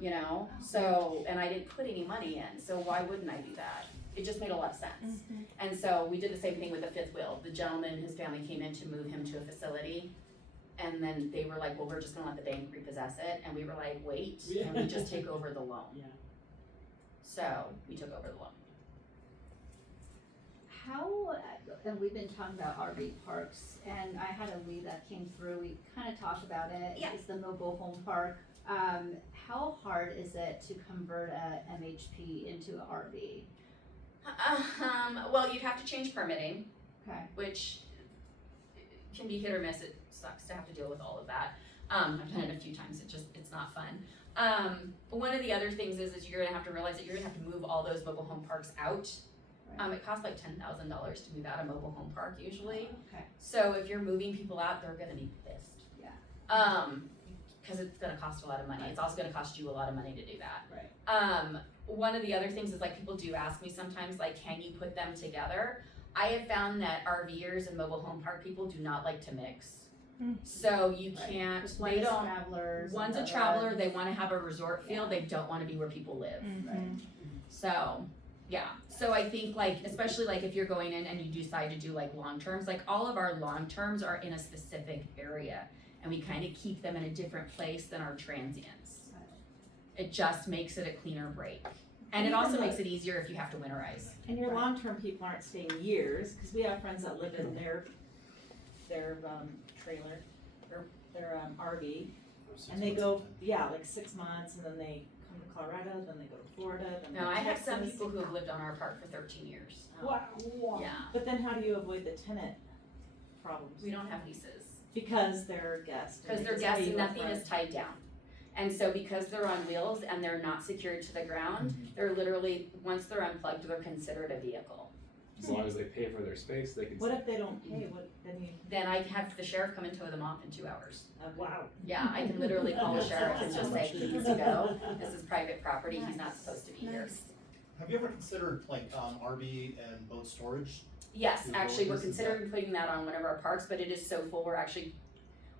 You know, so, and I didn't put any money in, so why wouldn't I do that? It just made a lot of sense. And so we did the same thing with the fifth wheel. The gentleman, his family came in to move him to a facility, and then they were like, well, we're just gonna let the bank repossess it, and we were like, wait, and we just take over the loan. Yeah. So, we took over the loan. How, and we've been talking about RV parks, and I had a lead that came through, we kinda talked about it. Yeah. It's the mobile home park. How hard is it to convert a MHP into an RV? Well, you'd have to change permitting, Okay, which can be hit or miss. It sucks to have to deal with all of that. I've done it a few times. It's not fun. One of the other things is you're gonna have to realize that you're gonna have to move all those mobile home parks out. It costs like $10,000 to move out a mobile home park usually. okay, So if you're moving people out, they're gonna be pissed. yeah, Cause it's gonna cost a lot of money. It's also gonna cost you a lot of money to do that. right. One of the other things is like people do ask me sometimes, like, can you put them together? I have found that RVers and mobile home park people do not like to mix. So you Right. can't, Just one they is don't, travelers. one's a and the traveler, other- they wanna have a resort feel, Yeah. they don't wanna be where people live. Right. So, yeah, so I think like, especially like if you're going in and you decide to do like long terms, like all of our long terms are in a specific area. And we kind of keep them in a different place than our transients. It just makes it a cleaner break. And it also makes it easier if you have to winterize. And your long-term people aren't staying years, cause we have friends that live in their trailer, or their RV, and they go, yeah, like 6 months, and then they come to Colorado, then they go to Florida, then No, I have some Texas. people who have lived on our park for 13 years. Wow. Yeah, But then how do you avoid the tenant problems? we don't have leases. Because they're guests. and Because they they're just pay guests and you nothing upfront. is tied down. And so because they're on wheels and they're not secured to the ground, they're literally, once they're unplugged, they're considered a vehicle. As long as they pay for their space, they can. What if they don't pay, what, then you, Then I have the sheriff come and tow them off in 2 hours. Wow. Yeah, I can literally call the sheriff and just say, he needs to go, this is private property, he's not supposed to be here. Have you ever considered like RV and boat storage? Yes, Your actually, we're boat is considering putting that on one of our parks, but it is so full,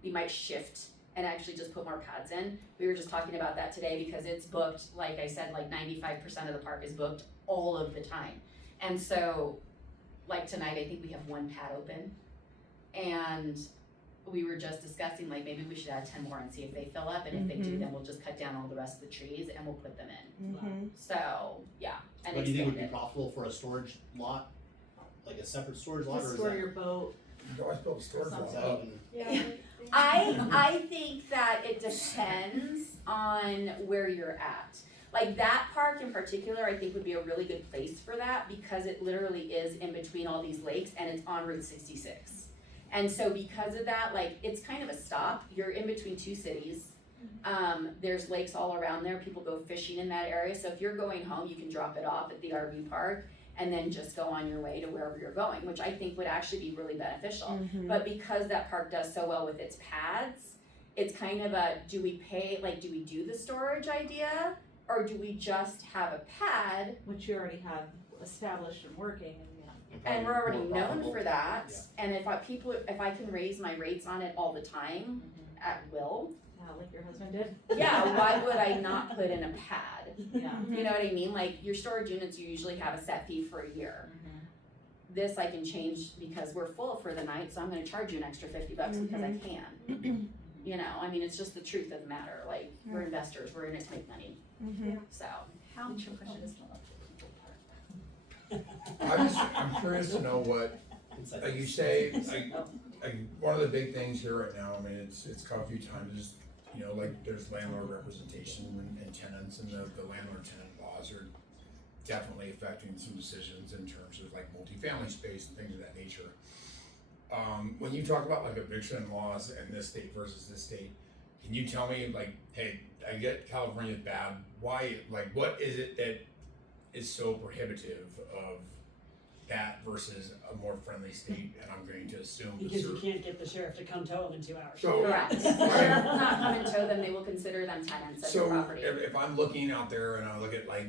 we might shift and actually just put more pads in. We were just talking about that today because it's booked, like I said, like 95% of the park is booked all of the time. And so, like tonight, I think we have 1 pad open. And we were just discussing, like, maybe we should add 10 more and see if they fill up, and if they do, then we'll just cut down all the rest of the trees and we'll put them in. So, yeah, and What do you think would be expand it. profitable for a storage lot, like a separate storage lot, to or is store that? your boat, You always build a storage Or lot. is that even- Yeah. I think that it depends on where you're at. Like that park in particular, I think would be a really good place for that because it literally is in between all these lakes and it's on Route 66. And so because of that, like it's kind of a stop. You're in between 2 cities. There's lakes all around there. People go fishing in that area. So if you're going home, you can drop it off at the RV park and then just go on your way to wherever you're going, which I think would actually be really beneficial. But because that park does so well with its pads, it's kind of a, do we do the storage idea? Or do we just have a pad which you already have established and working, and and we're already More known profitable. for that? Yeah. And if I can raise my rates on it all the time at will, that like your husband did. Yeah, why would I not put in a pad? Yeah. You know what I mean? Like your storage units, you usually have a set fee for a year. This I can change because we're full for the night, so I'm gonna charge you an extra $50 because I can. You know, I mean, it's just the truth of the matter. Like, we're investors, we're in it to make money. So, How, I'm curious to know what, you say, one of the big things here right now, I mean, it's come a few times, is, you know, like, there's landlord representation and tenants, and the landlord-tenant laws are definitely affecting some decisions in terms of like multifamily space and things of that nature. When you talk about like eviction laws in this state versus this state, can you tell me like, hey, I get California's bad, why, like, what is it that is so prohibitive of that versus a more friendly state? And I'm going to assume. Because you can't get the sheriff to come tow them in 2 hours. So, correct. If the sheriff will not come and tow them, they will consider them tenants of the so property. if I'm looking out there and I look at like,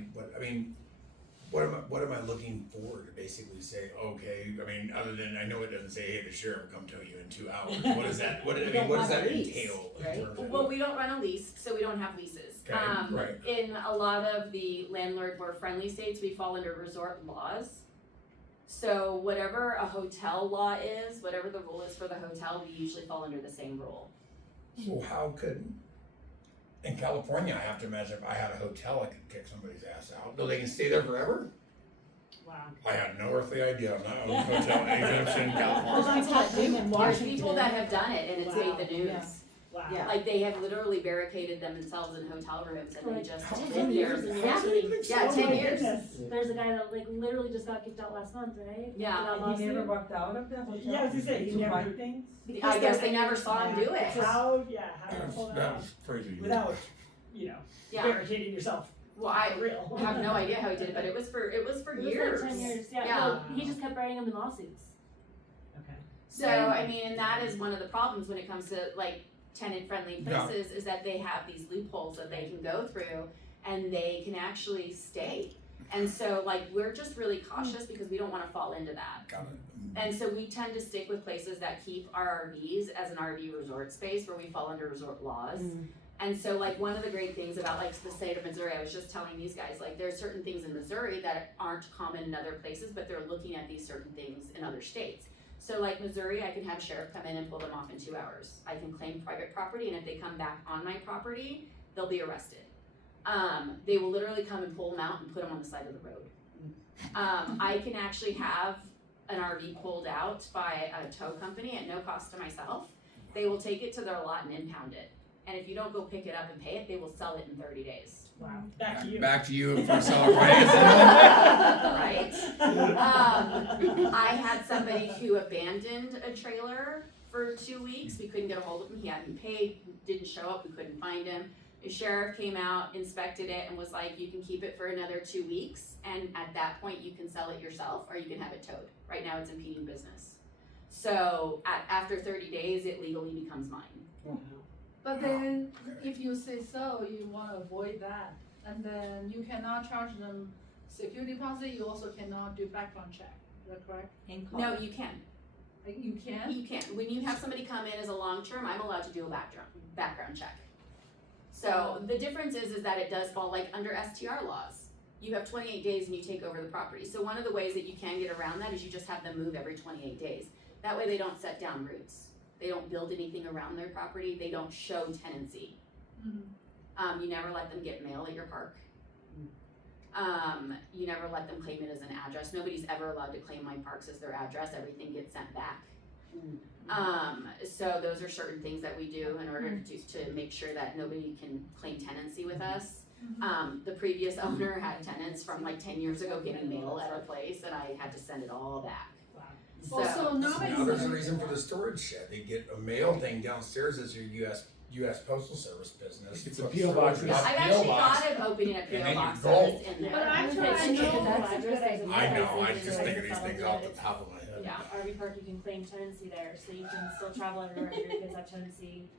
what am I looking for to basically say, okay, I mean, other than, I know it doesn't say, hey, the sheriff will come tow you in 2 hours. What is that, what does that entail? in terms of- Well, we don't run a lease, so we don't have leases. Okay, right. In a lot of the landlord more friendly states, we fall under resort laws. So whatever a hotel law is, whatever the rule is for the hotel, we usually fall under the same rule. So how could, in California, I have to imagine if I had a hotel, I could kick somebody's ass out. No, they can stay there forever? Wow. I had no earthly idea on that hotel exemption in California. Well, that's happening in There's Washington. people that have done it and it's Wow. made the news. Yeah. Wow. Yeah. Like they have literally barricaded themselves in hotel rooms and they Like just. How 10 is years that? in How is Washington. that even Yeah, so? 10 years. There's a guy that like literally just got kicked out last month, right? Yeah. Without And he never lawsuit. walked out of the hotel? Yeah, I was gonna say, he To never- buy things? I guess they never saw him do it. How to pull that That off was crazy. without, you know, Yeah, barricading yourself well, I for real. have no idea how he did it, but it was for It was years. like 10 years, yeah. Yeah. Well, he just kept writing them in lawsuits. Okay. So, I mean, and that is one of the problems when it comes to like tenant-friendly Yeah. places, is that they have these loopholes that they can go through and they can actually stay. And so, like, we're just really cautious because we don't wanna fall into that. Got it. And so we tend to stick with places that keep our RVs as an RV resort space where we fall under resort laws. And so like one of the great things about like the state of Missouri, I was just telling these guys, like there are certain things in Missouri that aren't common in other places, but they're looking at these certain things in other states. So like Missouri, I can have sheriff come in and pull them off in 2 hours. I can claim private property, and if they come back on my property, they'll be arrested. They will literally come and pull them out and put them on the side of the road. I can actually have an RV pulled out by a tow company at no cost to myself. They will take it to their lot and impound it. And if you don't go pick it up and pay it, they will sell it in 30 days. Wow. Back to you. Back to you for selling financing. Right? I had somebody who abandoned a trailer for 2 weeks. We couldn't get a hold of him. He hadn't paid, didn't show up, we couldn't find him. The sheriff came out, inspected it, and was like, you can keep it for another 2 weeks, and at that point you can sell it yourself or you can have it towed. Right now it's impeding business. So after 30 days, it legally becomes mine. But then, if you say so, you wanna avoid that, and then you cannot charge them security deposit, you also cannot do background check, is that correct? No, you can. Like, you can? You can. When you have somebody come in as a long-term, I'm allowed to do a background check. So the difference is that it does fall like under STR laws. You have 28 days and you take over the property. So one of the ways that you can get around that is you just have them move every 28 days. That way they don't set down roots. They don't build anything around their property. They don't show tenancy. You never let them get mail at your park. You never let them claim it as an address. Nobody's ever allowed to claim my parks as their address. Everything gets sent back. So those are certain things that we do in order to make sure that nobody can claim tenancy with us. The previous owner had tenants from like 10 years ago getting mail at our place, and I had to send it all back. So, Now there's a reason for the storage shed. They get a mail thing downstairs as your US Postal Service business. It's a P.O. box. I've actually thought of opening a P.O. box service in there. But I'm trying That's to a know. good idea. I know, I just think of these things off the top of my head. Yeah. RV park, you can claim tenancy there, so you can still travel everywhere if your kids have tenancy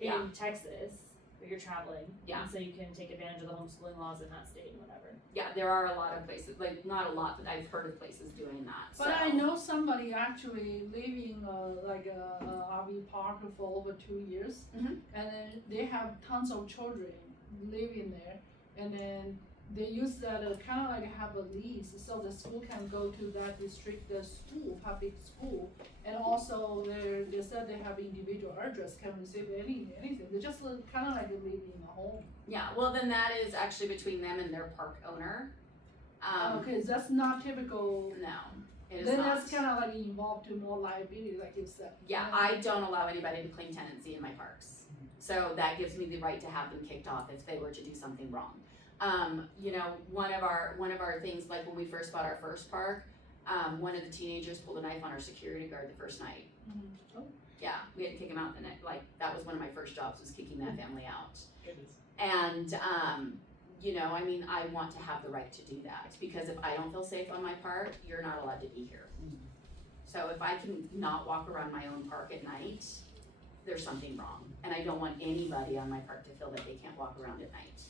in Yeah. Texas. but you're traveling. Yeah. And so you can take advantage of the homeschooling laws in that state and whatever. Yeah, there are a lot of places, like not a lot, but I've heard of places doing that. But I know somebody actually living like a RV park for over 2 years, Mhm. and then they have tons of children living there, and then they use that kind of like have a lease, so the school can go to that district, the school, public school, and also they said they have individual address, can receive anything. They just kind of like live in a home. Yeah, well then that is actually between them and their park owner. Okay, that's not typical. No, it is Then not. that's kind of like involved to more liability, like you said. Yeah, I don't allow anybody to claim tenancy in my parks. So that gives me the right to have them kicked off if they were to do something wrong. You know, one of our things, like when we first bought our first park, one of the teenagers pulled a knife on our security guard the first night. Mhm. Oh. Yeah, we had to kick him out the night. Like that was one of my first jobs, was kicking that family out. Goodness. And you know, I mean, I want to have the right to do that, because if I don't feel safe on my park, you're not allowed to be here. So if I can not walk around my own park at night, there's something wrong. And I don't want anybody on my park to feel that they can't walk around at night.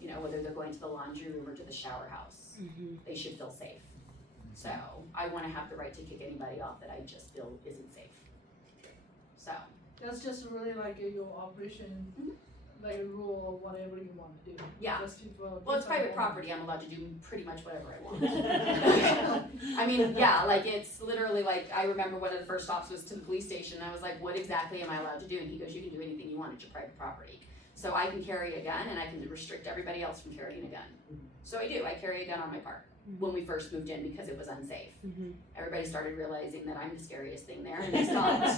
You know, whether they're going to the laundry room or to the shower house, they should feel safe. So I wanna have the right to kick anybody off that I just feel isn't safe. So, That's just really like your operation, like a rule or whatever you want to do. Yeah. Just people. well, it's private property, I'm allowed to do pretty much whatever I want. I mean, yeah, like it's literally like, I remember one of the first stops was to the police station, and I was like, what exactly am I allowed to do? And he goes, you can do anything you want, it's your private property. So I can carry a gun and I can restrict everybody else from carrying a gun. So I do, I carry a gun on my park when we first moved in because it was unsafe. Everybody started realizing that I'm the scariest thing there, and they stopped.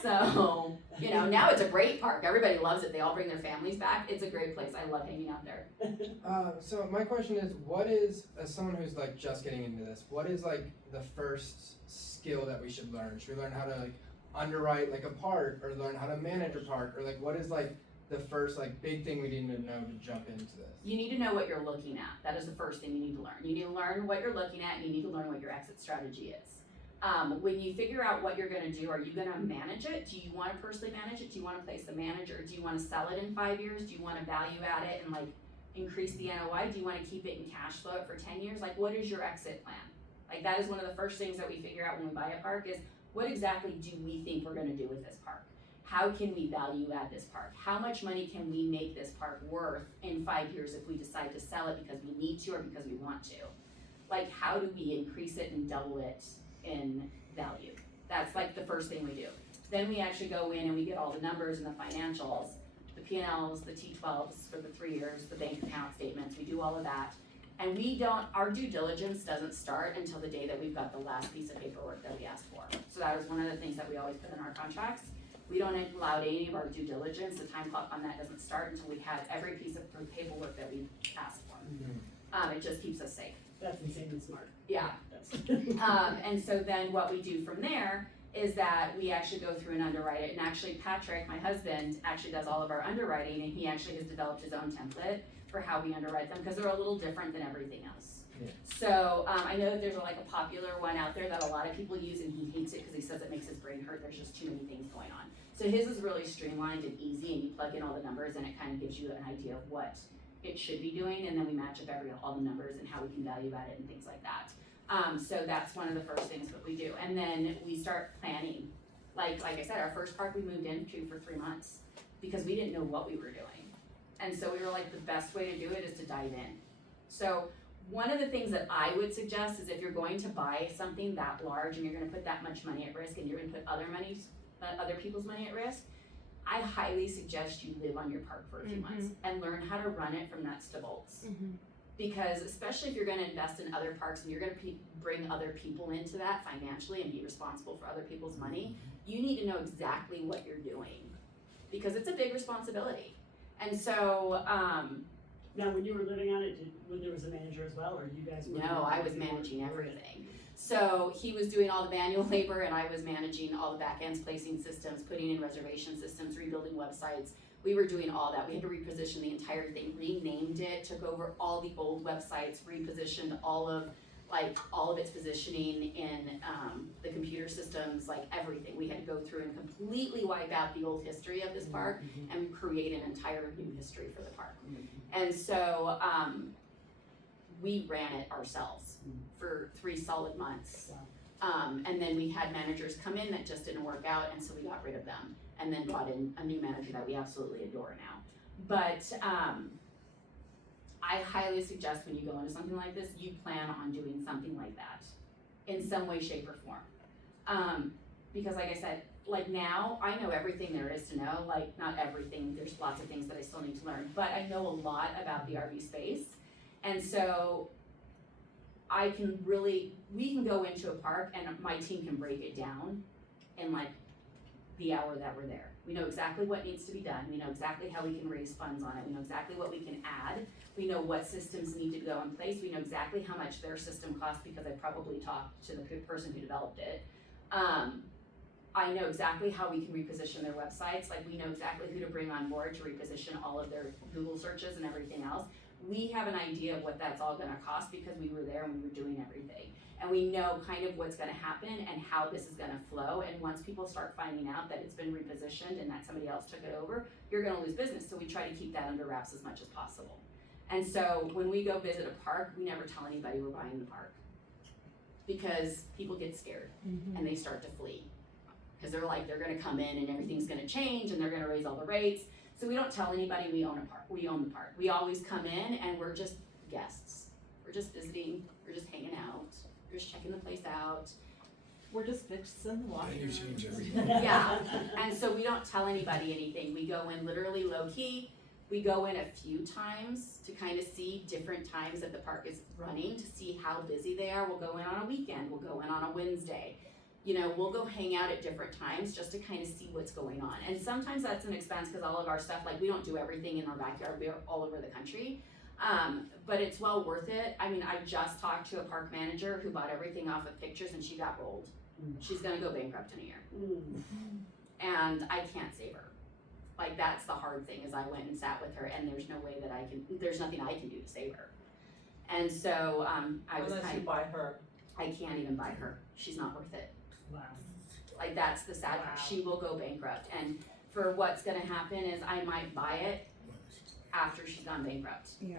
So, you know, now it's a great park, everybody loves it, they all bring their families back, it's a great place, I love hanging out there. So my question is, what is, as someone who's like just getting into this, what is like the first skill that we should learn? Should we learn how to like underwrite like a park, or learn how to manage a park, or like what is like the first like big thing we need to know to jump into this? You need to know what you're looking at, that is the first thing you need to learn. You need to learn what you're looking at, and you need to learn what your exit strategy is. When you figure out what you're gonna do, are you gonna manage it? Do you wanna personally manage it? Do you wanna place the manager? Do you wanna sell it in 5 years? Do you wanna value add it and like increase the NOI? Do you wanna keep it and cash flow it for 10 years? Like, what is your exit plan? Like, that is one of the first things that we figure out when we buy a park is, what exactly do we think we're gonna do with this park? How can we value add this park? How much money can we make this park worth in 5 years if we decide to sell it because we need to or because we want to? Like, how do we increase it and double it in value? That's like the first thing we do. Then we actually go in and we get all the numbers and the financials, the P&Ls, the T12s for the 3 years, the bank account statements, we do all of that. And our due diligence doesn't start until the day that we've got the last piece of paperwork that we asked for. So that is one of the things that we always put in our contracts. We don't allow any of our due diligence, the time clock on that doesn't start until we have every piece of paperwork that we asked for. It just keeps us safe. That's insanely smart. Yeah. And so then what we do from there is that we actually go through and underwrite it. And actually Patrick, my husband, actually does all of our underwriting, and he actually has developed his own template for how we underwrite them, because they're a little different than everything else. Yeah. So I know that there's like a popular one out there that a lot of people use, and he hates it because he says it makes his brain hurt. There's just too many things going on. So his is really streamlined and easy, and you plug in all the numbers and it kind of gives you an idea of what it should be doing, and then we match up all the numbers and how we can value add it and things like that. So that's one of the first things that we do. And then we start planning. Like I said, our first park we moved into for 3 months because we didn't know what we were doing. And so we were like, the best way to do it is to dive in. So one of the things that I would suggest is if you're going to buy something that large and you're gonna put that much money at risk and you're gonna put other people's money at risk, I highly suggest you live on your park for a few months and learn how to run it from nuts to bolts. Because especially if you're gonna invest in other parks and you're gonna bring other people into that financially and be responsible for other people's money, you need to know exactly what you're doing, because it's a big responsibility. And so, now when you were living on it, when there was a manager as well, or you guys were? no, I was managing everything. So he was doing all the manual labor and I was managing all the back ends, placing systems, putting in reservation systems, rebuilding websites. We were doing all that. We had to reposition the entire thing, renamed it, took over all the old websites, repositioned all of like all of its positioning in, the computer systems, like everything. We had to go through and completely wipe out the old history of this park and create an entire new history for the park. And so, we ran it ourselves for 3 solid months. And then we had managers come in that just didn't work out, and so we got rid of them, and then brought in a new manager that we absolutely adore now. But, I highly suggest when you go into something like this, you plan on doing something like that in some way, shape, or form. Because like I said, like now, I know everything there is to know, like not everything, there's lots of things that I still need to learn, but I know a lot about the RV space. And so we can go into a park and my team can break it down in like the hour that we're there. We know exactly what needs to be done. We know exactly how we can raise funds on it. We know exactly what we can add. We know what systems need to go in place. We know exactly how much their system costs because I probably talked to the person who developed it. I know exactly how we can reposition their websites. Like we know exactly who to bring on board to reposition all of their Google searches and everything else. We have an idea of what that's all gonna cost because we were there and we were doing everything. And we know kind of what's gonna happen and how this is gonna flow. And once people start finding out that it's been repositioned and that somebody else took it over, you're gonna lose business. So we try to keep that under wraps as much as possible. And so when we go visit a park, we never tell anybody we're buying the park. Because people get scared and they start to flee. Because they're like, they're gonna come in and everything's gonna change and they're gonna raise all the rates. So we don't tell anybody we own a park, we own the park. We always come in and we're just guests. We're just visiting, we're just hanging out, we're just checking the place out. We're just fixing the water. You change everything. Yeah, and so we don't tell anybody anything. We go in literally low key. We go in a few times to kind of see different times that the park is running to see how busy they are. We'll go in on a weekend, we'll go in on a Wednesday. You know, we'll go hang out at different times just to kind of see what's going on. And sometimes that's an expense because all of our stuff, like we don't do everything in our backyard, we're all over the country. But it's well worth it. I mean, I just talked to a park manager who bought everything off of pictures and she got rolled. She's gonna go bankrupt in a year. And I can't save her. Like that's the hard thing is I went and sat with her and there's no way that there's nothing I can do to save her. And so, I was Unless you buy her. I can't even buy her. She's not worth it. Wow. Like that's the sad part. She will go bankrupt. And for what's gonna happen is I might buy it after she's gone bankrupt. Yeah.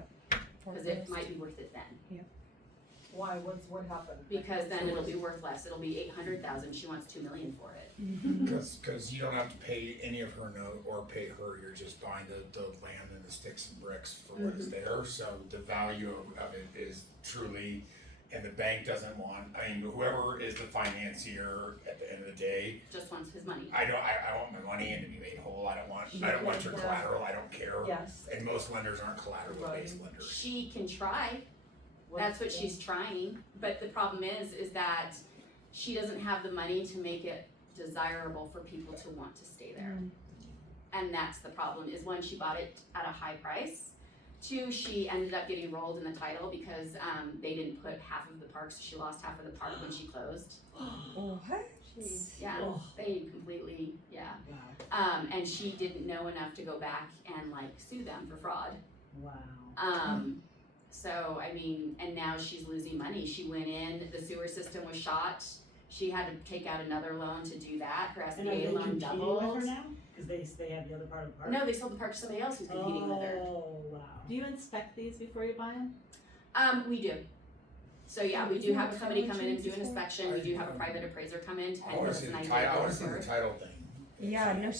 Cause it might be worth it then. Why, what happened? Because then it'll be worth less. It'll be 800,000. She wants 2 million for it. Cause you don't have to pay any of her note or pay her, you're just buying the land and the sticks and bricks for what is there, so the value of it is truly, and the bank doesn't want, I mean, whoever is the financier at the end of the day, Just wants his money. I want my money and to be made whole, I don't want your collateral, I don't care. Yes. And most lenders aren't collateral-based lenders. She can try. That's what she's trying. But the problem is that she doesn't have the money to make it desirable for people to want to stay there. And that's the problem, is one, she bought it at a high price. Two, she ended up getting rolled in the title because they didn't put half of the park, so she lost half of the park when she closed. What? Yeah, they completely, and she didn't know enough to go back and like sue them for fraud. Wow. So, I mean, and now she's losing money. She went in, the sewer system was shot. She had to take out another loan to do that. Her And are they SBA loan competing doubled. with her now? Cause they have the other part of the park? No, they sold the park to somebody else who's competing with her. Oh, wow. Do you inspect these before you buy them? We do. So yeah, we do have somebody come in and do an inspection. We do have a private appraiser come in to I kind of wanna give us see an the idea title, I of wanna what's see the worth. title thing. Yeah, no.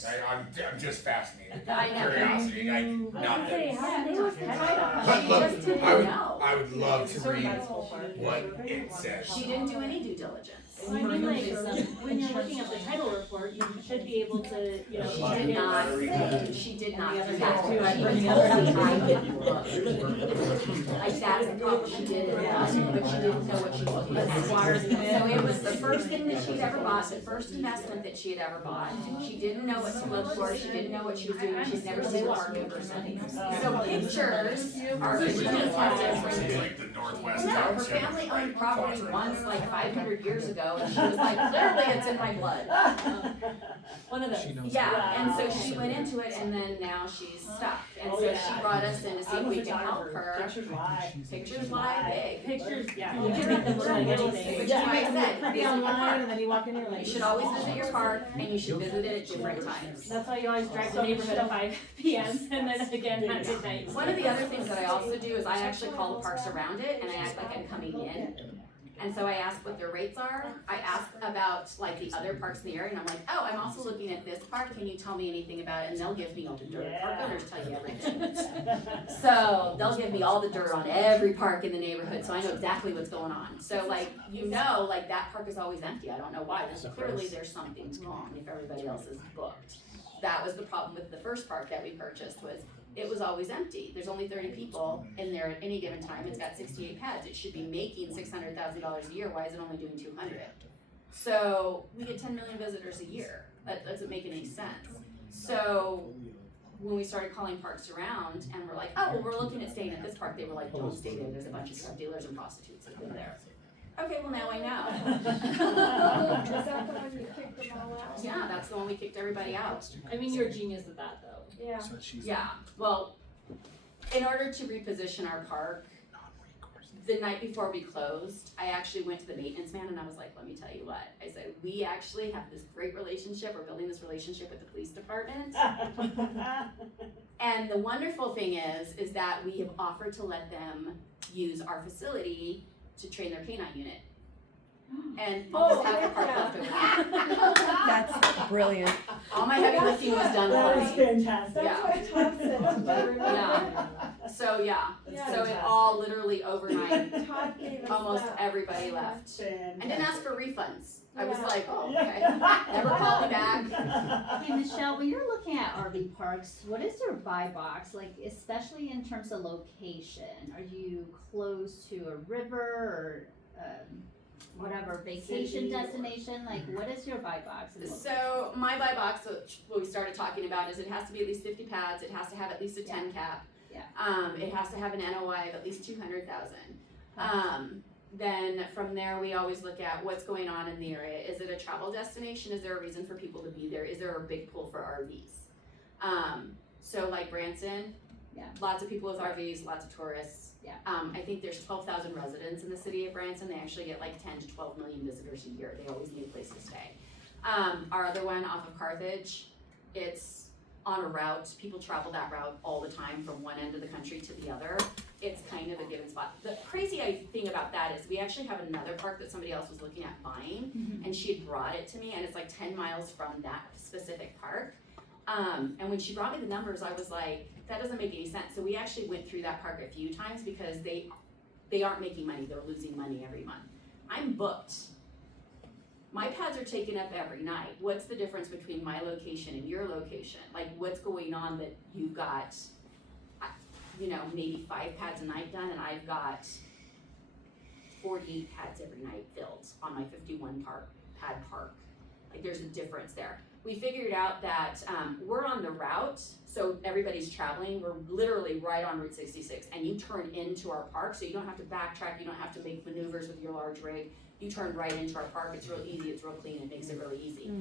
I'm just fascinated, I know. curiosity, not that. How did they look at But She look, just didn't I would, know. I would love to read What what it says. She didn't do any due diligence. Well, I mean, like, when you're looking at the title report, you should be able to, you know. She did not, she did not do that. too, I She bring told it me up. I didn't look. Like, that's the problem, she did it, but she didn't know what she was looking at. So it was the first thing that she'd ever bought, the first investment that she had ever bought. She didn't know what to look for, she didn't know what she was doing, she'd never seen a park in person. So pictures are, she just has different. Like the Northwest No, her Township. family owned property once, like 500 years ago, and she was like, clearly it's in my blood. One of those. She knows. Yeah, and so Wow. she went into it and then now she's stuck. And Oh, so yeah. she brought us in to see I'm if a we can help photographer. her. Pictures lie. Pictures lie big. Pictures, Yeah. you can make them look like anything. Which You is why I make them said, look pretty visit your online, park. and then you walk in, you're like. You should always visit your park and you should visit it at different times. That's why you always drive the neighborhood at 5 p.m. and then again at midnight. One of the other things that I also do is I actually call the parks around it and I act like I'm coming in. And so I ask what their rates are. I ask about like the other parks in the area and I'm like, oh, I'm also looking at this park. Can you tell me anything about it? And they'll give me all the dirt. Park owners tell you everything. So they'll give me all the dirt on every park in the neighborhood, so I know exactly what's going on. So like, you know, like that park is always empty. I don't know why. Clearly there's something wrong if everybody else is booked. That was the problem with the first park that we purchased was it was always empty. There's only 30 people in there at any given time. It's got 68 pads. It should be making $600,000 a year. Why is it only doing 200? So we get 10 million visitors a year. That doesn't make any sense. So when we started calling parks around and we're like, oh, well, we're looking at staying at this park, they were like, don't stay there. There's a bunch of drug dealers and prostitutes that live there. Okay, well now I know. Is that the one you kicked them all out? Yeah, that's the one we kicked everybody out. I mean, you're a genius at that, though. Yeah. Yeah, well, in order to reposition our park, the night before we closed, I actually went to the maintenance man and I was like, let me tell you what. I said, we actually have this great relationship. We're building this relationship with the police department. And the wonderful thing is that we have offered to let them use our facility to train their canine unit. And almost half the park left over. That's brilliant. All my heavy lifting was done That for was me. fantastic. Yeah. That's what Todd said. Yeah. So yeah, That's so it fantastic. all literally overnight, Todd gave us almost that. everybody left. Fantastic. I didn't ask for refunds. I was Yeah. like, oh, okay. Never called me back. Hey, Michelle, when you're looking at RV parks, what is your buy box, like especially in terms of location? Are you close to a river or, whatever, vacation City or- destination? Like, what is your buy box? and location? So my buy box, which what we started talking about, is it has to be at least 50 pads. It has to have at least a 10 cap. Yeah. It has to have an NOI of at least 200,000. Then from there, we always look at what's going on in the area. Is it a travel destination? Is there a reason for people to be there? Is there a big pull for RVs? So like Branson, Yeah. lots of people with RVs, lots of tourists. Yeah. I think there's 12,000 residents in the city of Branson. They actually get like 10 to 12 million visitors a year. They always need a place to stay. Our other one off of Carthage, it's on a route. People travel that route all the time from one end of the country to the other. It's kind of a given spot. The crazy thing about that is we actually have another park that somebody else was looking at buying, and she had brought it to me, and it's like 10 miles from that specific park. And when she brought me the numbers, I was like, that doesn't make any sense. So we actually went through that park a few times because they aren't making money. They're losing money every month. I'm booked. My pads are taken up every night. What's the difference between my location and your location? Like, what's going on that you've got, maybe 5 pads a night done, and I've got 48 pads every night filled on my 51 pad park. Like, there's a difference there. We figured out that we're on the route, so everybody's traveling. We're literally right on Route 66, and you turn into our park, so you don't have to backtrack. You don't have to make maneuvers with your large rig. You turn right into our park. It's real easy. It's real clean. It makes it really easy.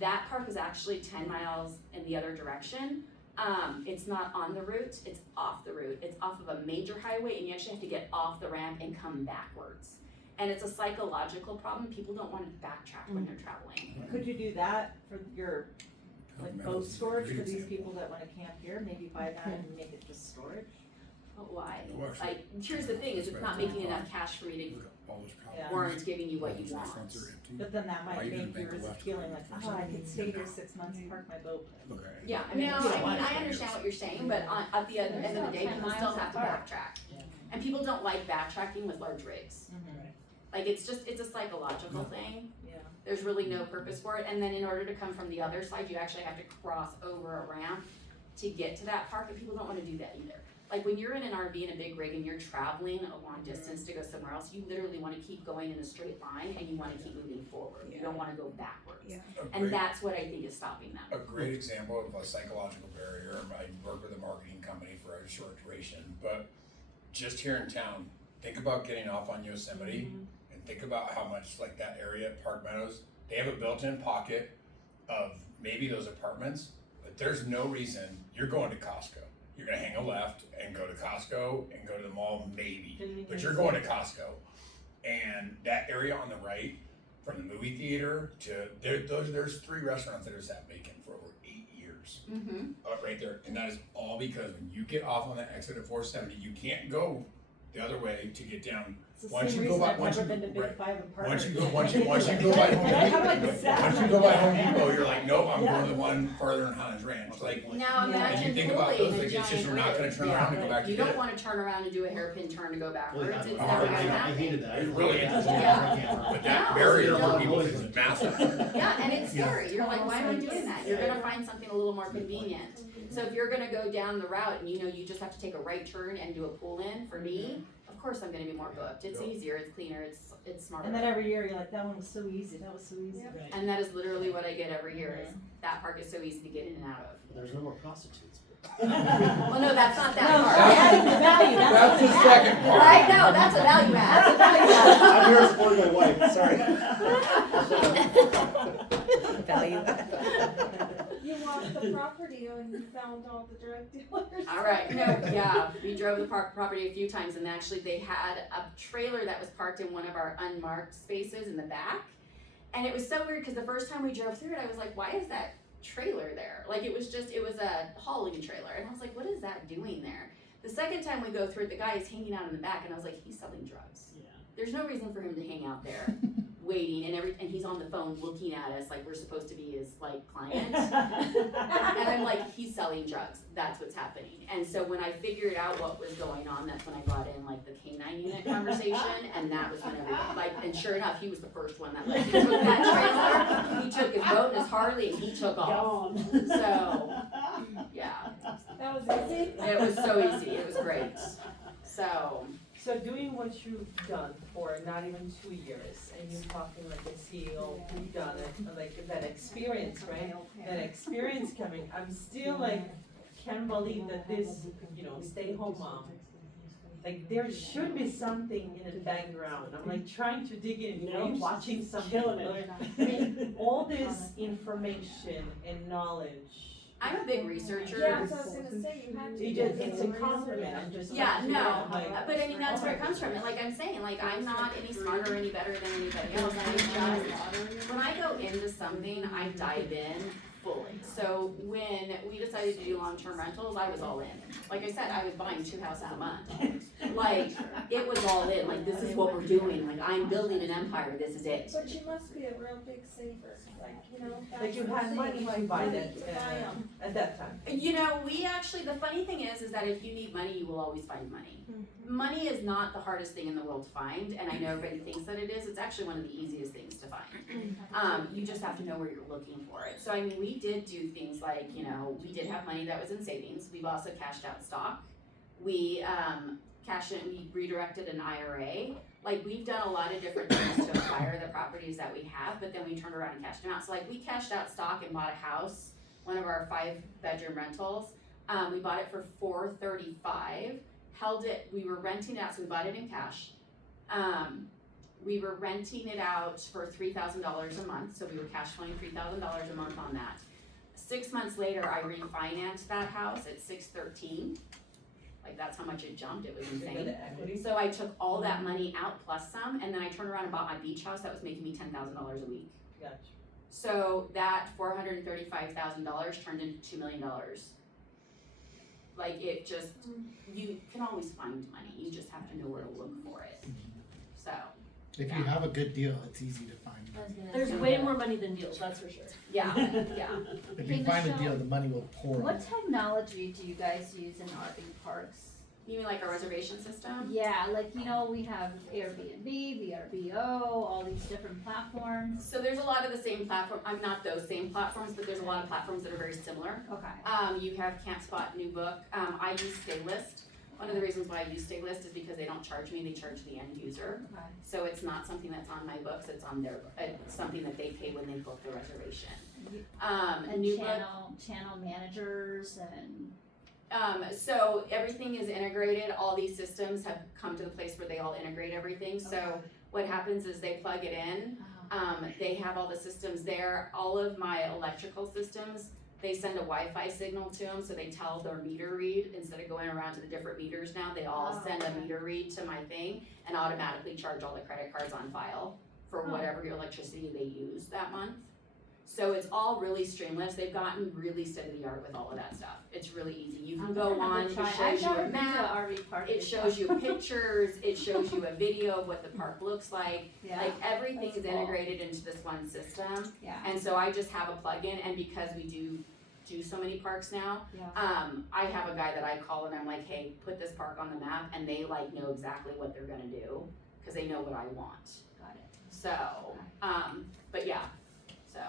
That park is actually 10 miles in the other direction. It's not on the route. It's off the route. It's off of a major highway, and you actually have to get off the ramp and come backwards. And it's a psychological problem. People don't want to backtrack when they're traveling. Could you do that for your, like, boat storage for these people that wanna camp here? Maybe buy that and make it just storage? But why? Well, actually, Like, here's the thing: is it's not making enough cash for me to Yeah. warrant giving you what you want. But then that Why might you gonna make bank yours left feeling or like, right? oh, I could stay here 6 months and park my boat. Yeah, I mean, no, you don't I want mean, it. I understand what you're saying, but at the end of the day, people still have to backtrack. And people don't like backtracking with large rigs. Like, it's a psychological thing. Yeah. There's really no purpose for it. And then in order to come from the other side, you actually have to cross over a ramp to get to that park, and people don't want to do that either. Like, when you're in an RV in a big rig and you're traveling a long distance to go somewhere else, you literally want to keep going in a straight line, and you want to keep moving forward. You don't want to go backwards. And that's what I think is stopping them. A great example of a psychological barrier, I work with a marketing company for a short duration, but just here in town, think about getting off on Yosemite and think about how much like that area at Park Meadows, they have a built-in pocket of maybe those apartments, but there's no reason you're going to Costco. You're gonna hang a left and go to Costco and go to the mall maybe, but you're going to Costco. And that area on the right, from the movie theater to there's 3 restaurants that are sat vacant for over 8 years. Right there, and that is all because when you get off on that exit of 470, you can't go the other way to get down. Once you go by Home Depot, you're like, nope, I'm going to the one farther in Highlands Ranch. Like, Now and imagine you think about pulling those, a like, it's just giant you're not gonna ridge. turn around and go back to You get don't it. wanna turn around and do a hairpin turn to go backwards, it's I never gonna happen. hated that. It's really interesting. Yeah. But that Yeah. barrier No. for people is massive. Yeah, and it's scary, you're like, why am I doing that? You're gonna find something a little more convenient. So if you're gonna go down the route and you know you just have to take a right turn and do a pull in, for me, of course I'm gonna be more booked. It's easier, it's cleaner, it's smarter. And then every year you're like, that one was so easy, that was so easy. And that is literally what I get every year is that park is so easy to get in and out of. There's no more prostitutes. Well, no, that's not that No, part. adding the value, That's the second part. Right? No, that's a value add. That's a value add. I'm here supporting my wife, sorry. Value add. You walked the property and you found all the drug dealers. All right, no, yeah, we drove the property a few times and actually they had a trailer that was parked in one of our unmarked spaces in the back. And it was so weird because the first time we drove through it, I was like, why is that trailer there? Like it was a hauling trailer. And I was like, what is that doing there? The second time we go through it, the guy is hanging out in the back and I was like, he's selling drugs. Yeah. There's no reason for him to hang out there waiting and he's on the phone looking at us like we're supposed to be his like client. And I'm like, he's selling drugs. That's what's happening. And so when I figured out what was going on, that's when I brought in like the K9 unit conversation, and that was when everything, like, and sure enough, he was the first one that like, he took that trailer, he took his boat and his Harley, and he took off. Gone. So, yeah, That was easy. it was so easy. It was great. So, So doing what you've done for not even 2 years, and you're talking like a CEO who've done it, like that experience, right? That experience coming, I'm still like, can't believe that this, stay-home mom, like there should be something in the background. I'm like trying to dig in, watching something. Killing it. I mean, all this information and knowledge. I'm a big researcher. Yeah, so I was gonna say, you had to. It's a compliment, I'm just. Yeah, no, like- but I mean, that's where it comes from, and like I'm saying, like, I'm not any smarter or any better than anybody else, I just, when I go into something, I dive in fully. So when we decided to do long-term rentals, I was all in. Like I said, I was buying 2 houses a month. Like, it was all in, like, this is what we're doing, like, I'm building an empire, this is it. But you must be a real big saver, like, Like you had money to buy that, to buy 'em. at that time. We actually, the funny thing is that if you need money, you will always find money. Money is not the hardest thing in the world to find, and I know everybody thinks that it is. It's actually one of the easiest things to find. You just have to know where you're looking for it. So I mean, we did do things like, we did have money that was in savings. We've also cashed out stock. We cashed in, we redirected an IRA. Like, we've done a lot of different things to acquire the properties that we have, but then we turned around and cashed them out. So like, we cashed out stock and bought a house, one of our 5-bedroom rentals. We bought it for $435. Held it, we were renting it out, so we bought it in cash. We were renting it out for $3,000 a month, so we were cash flowing $3,000 a month on that. 6 months later, I refinanced that house at $613. Like, that's how much it jumped, it was insane. So I took all that money out plus some, and then I turned around and bought my beach house that was making me $10,000 a week. Gotcha. So that $435,000 turned into $2 million. Like, it just, you can always find money, you just have to know where to look for it. So, If you have a good deal, it's easy to find. There's way more money than deals, that's for sure. yeah, yeah. If you Hey, find a Michelle, deal, the money will pour. What technology do you guys use in RV parks? You mean like a reservation system? Yeah, like, we have Airbnb, VRBO, all these different platforms. So there's a lot of the same platform, I'm not those same platforms, but there's a lot of platforms that are very similar. Okay. You have CampSpot, New Book. I use StayList. One of the reasons why I use StayList is because they don't charge me, they charge the end user. Okay. So it's not something that's on my books, it's on their, it's something that they pay when they book the reservation. And New Book, channel managers and. so everything is integrated, all these systems have come to the place where they all integrate everything, so what happens is they plug it in, They have all the systems there. All of my electrical systems, they send a Wi-Fi signal to them, so they tell their meter read, instead of going around to the different meters now, they all send a meter read to my thing and automatically charge all the credit cards on file for whatever electricity they use that month. So it's all really streamless. They've gotten really state-of-the-art with all of that stuff. It's really easy. You can go on, it shows you a map, it shows you pictures, it shows you a video of what the park looks like. Like everything is integrated into this one system. Yeah. And so I just have a plug-in, and because we do so many parks now, I have a guy that I call and I'm like, hey, put this park on the map, and they like know exactly what they're gonna do, cause they know what I want. Got it. So, but yeah, so.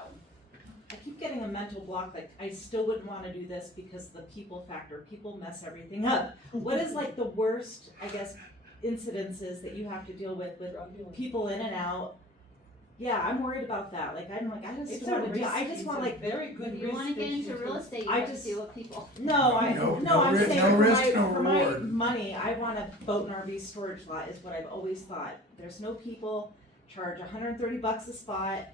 I keep getting a mental block, like, I still wouldn't wanna do this because the people factor, people mess everything up. What is like the worst, I guess, incidences that you have to deal with people in and out? Yeah, I'm worried about that, like, I just want like. Very good. If you wanna get into real estate, you I have to just- deal with people. No, I'm risk, saying no for risk, my, no for my reward. money, I want a boat and RV storage lot is what I've always thought. There's no people, charge $130 a spot,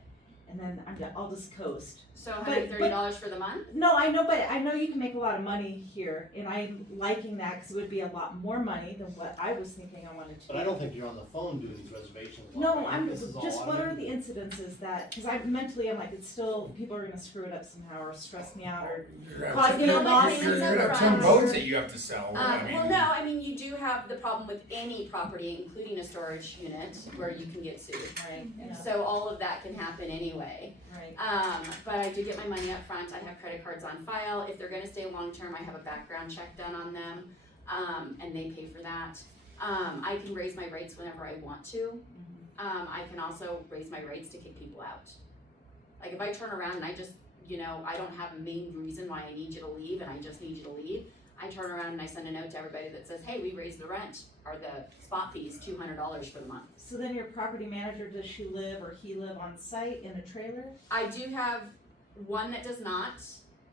and then I'll just coast. So But- $130 for the month? No, I know, but I know you can make a lot of money here, and I'm liking that, cause it would be a lot more money than what I was thinking I wanted to do. But I don't think you're on the phone doing these reservations. all No, day. I'm This is all just, what are the automated. incidences that, cause I'm like, it's still, people are gonna screw it up somehow, or stress me out, or You're cause me a No, but loss. things gonna up have 10 front. boats that you have to sell, Well, no, I mean, you do have the problem with any property, including a storage unit, where you can get sued. Right, yeah, So all of that can happen anyway. right. But I do get my money up front. I have credit cards on file. If they're gonna stay long-term, I have a background check done on them, and they pay for that. I can raise my rates whenever I want to. I can also raise my rates to kick people out. Like if I turn around and I just, I don't have a main reason why I need you to leave and I just need you to leave, I turn around and I send a note to everybody that says, hey, we raised the rent or the spot fees $200 for the month. So then your property manager, does she live or he live on site in a trailer? I do have one that does not,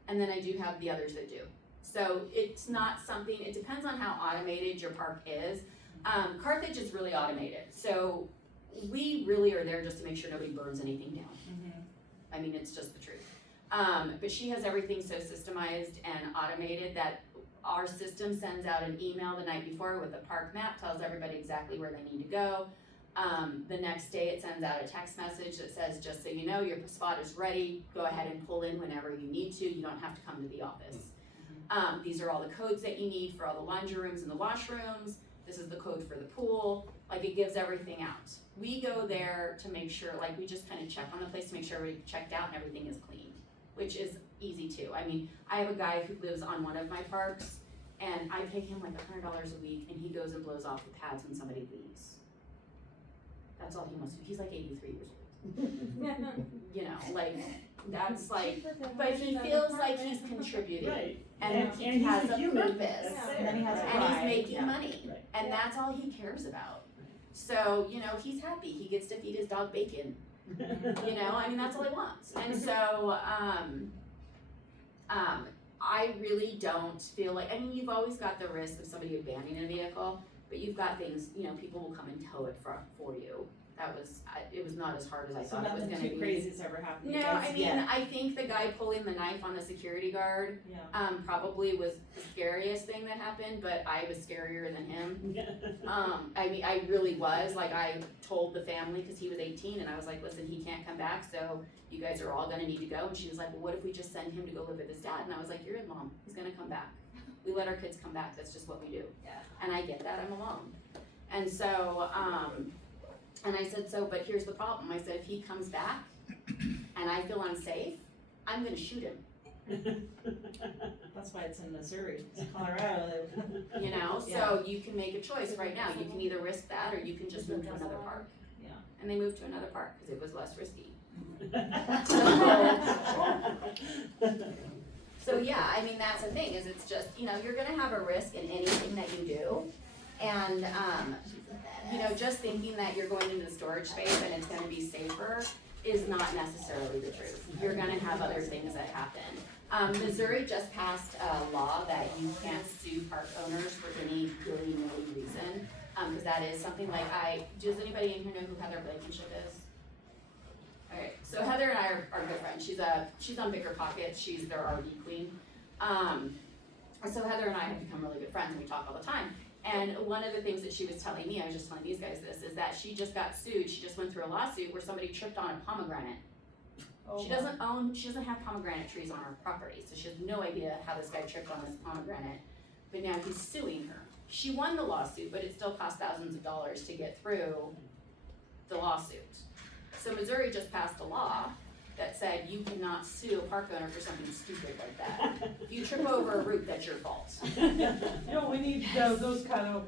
and then I do have the others that do. So it's not something, it depends on how automated your park is. Carthage is really automated, so we really are there just to make sure nobody burns anything down. I mean, it's just the truth. But she has everything so systemized and automated that our system sends out an email the night before with a park map, tells everybody exactly where they need to go. The next day it sends out a text message that says, just so you know, your spot is ready, go ahead and pull in whenever you need to, you don't have to come to the office. These are all the codes that you need for all the laundry rooms and the washrooms, this is the code for the pool, like it gives everything out. We go there to make sure, like we just kind of check on the place to make sure everything checked out and everything is clean, which is easy too. I mean, I have a guy who lives on one of my parks and I pay him like $100 a week and he goes and blows off the pads when somebody leaves. That's all he wants to do. He's like 83 years old. Like, that's like, but he feels like he's contributing. Right. And he he's has a human. purpose. That's And then he has a And he's pride. making money. Right. And that's all he cares about. So, he's happy. He gets to feed his dog bacon. I mean, that's all he wants. And so, I really don't feel like, I mean, you've always got the risk of somebody abandoning a vehicle, but you've got things, people will come and tow it for you. It was not as hard as I So thought it was nothing gonna too be. crazy's ever happened to No, you guys I mean, yet? I think the guy pulling the knife on the security guard, Yeah. probably was the scariest thing that happened, but I was scarier than him. I mean, I really was, like, I told the family, cause he was 18, and I was like, listen, he can't come back, so you guys are all gonna need to go, and she was like, well, what if we just send him to go live with his dad, and I was like, you're in, Mom, he's gonna come back. We let our kids come back, that's just what we do. Yeah. And I get that, I'm alone. And so, and I said, but here's the problem, I said, if he comes back, and I feel unsafe, I'm gonna shoot him. That's why it's in Missouri, it's Colorado. So you can make a choice right now, you can either risk that, or you can just move to another park. Yeah. And they moved to another park, cause it was less risky. So yeah, I mean, that's the thing, is it's just, you're gonna have a risk in anything that you do. And, just thinking that you're going into the storage space and it's gonna be safer is not necessarily the truth. You're gonna have other things that happen. Missouri just passed a law that you can't sue park owners for any willy-nilly reason. Cause that is something like does anybody in here know who Heather Blankenship is? Alright, so Heather and I are good friends. She's on Bigger Pockets, she's their RV queen. So Heather and I have become really good friends and we talk all the time. And one of the things that she was telling me, I was just telling these guys this, is that she just got sued, she just went through a lawsuit where somebody tripped on a pomegranate. She doesn't have pomegranate trees on her property, so she has no idea how this guy tripped on this pomegranate, but now he's suing her. She won the lawsuit, but it still cost thousands of dollars to get through the lawsuit. So Missouri just passed a law that said you cannot sue a park owner for something stupid like that. If you trip over a root, that's your fault. We need those kind of,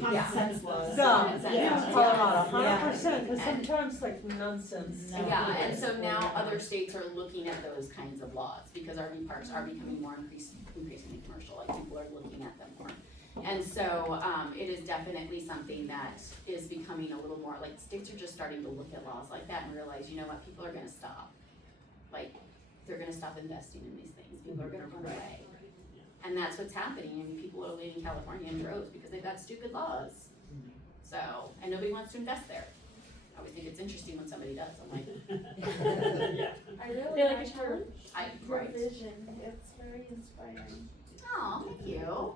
Common sense laws. Common sense. Yeah, Colorado, 100%, because sometimes like nonsense. Yeah, and so now other states are looking at those kinds of laws because RV parks are becoming more increasingly commercial, like people are looking at them more. And so, it is definitely something that is becoming a little more, like, states are just starting to look at laws like that and realize, you know what, people are gonna stop. Like, they're gonna stop investing in these things, people are gonna run away. And that's what's happening, I mean, people are leaving California in droves because they've got stupid laws. So, and nobody wants to invest there. I always think it's interesting when somebody does, I'm like. I really Feel like like a challenge? your vision, it's very inspiring. Oh, thank you.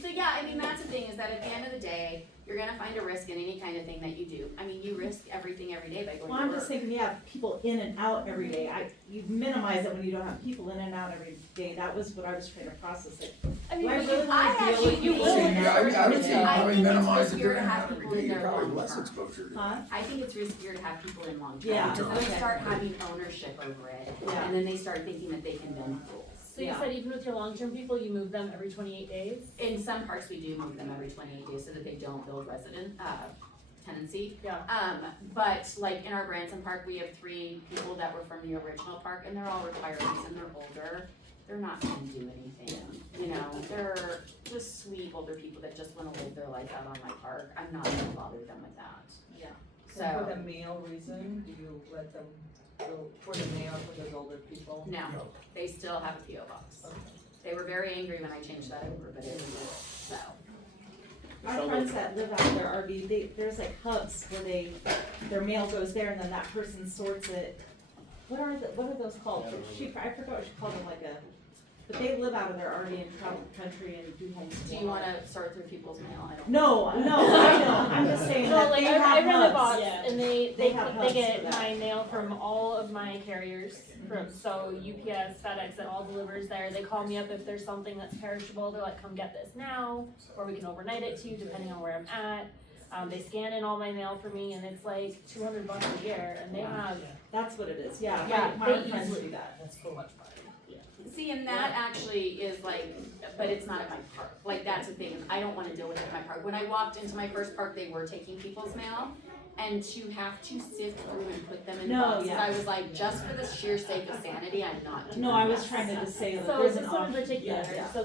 So yeah, I mean, that's the thing, is that at the end of the day, you're gonna find a risk in any kind of thing that you do. I mean, you risk everything every day by going to work. Well, I'm just thinking, yeah, people in and out every day, you minimize it when you don't have people in and out every day, that was what I was trying to process it. I mean, Do I you- really I wanna deal actually- with you people will. in and out I would every say day? probably minimize it, You're you're gonna gonna have have every people day, in you there probably long less term. exposure to it. Huh? I think it's riskier to have people in long term. Yeah, Because okay. they start having ownership over it, Yeah. and then they start thinking that they can bend rules. So you Yeah. said even with your long-term people, you move them every 28 days? In some parks, we do move them every 28 days so that they don't build tenancy. Yeah. But like in our Branson Park, we have 3 people that were from the original park, and they're all retirees and they're older. They're not gonna do anything, you know, they're just sweet older people that just wanna live their life out on my park. I'm not gonna bother them with that. Yeah. So for the mail reason, do you let them go for the mail for those older people? No, they still have a PO box. They were very angry when I changed that over, but it was, so. Our friends that live out of their RV, there's like hubs where their mail goes there and then that person sorts it. What are those called? I forgot what she called them, but they live out of their RV and travel the country and do homeschool. Do you wanna sort through people's mail? I don't. No, I don't, I'm just saying Well, that like they I have run a box hubs. and they have hubs get for that. my mail from all of my carriers, so UPS, FedEx, it all delivers there. They call me up if there's something that's perishable, they're like, come get this now, or we can overnight it to you depending on where I'm at. They scan in all my mail for me and it's like $200 a year and they have. That's what it is, yeah, Yeah, my they friends easily- do that. That's so much fun. See, and that actually is like, but it's not at my park. Like, that's the thing, is I don't wanna deal with it at my park. When I walked into my first park, they were taking people's mail. And to have to sift through and put them in No, boxes, yeah. I was like, just for the sheer sake of sanity, I'm not doing No, I was that. trying to just say that So there's this an one in option. particular, Yeah. so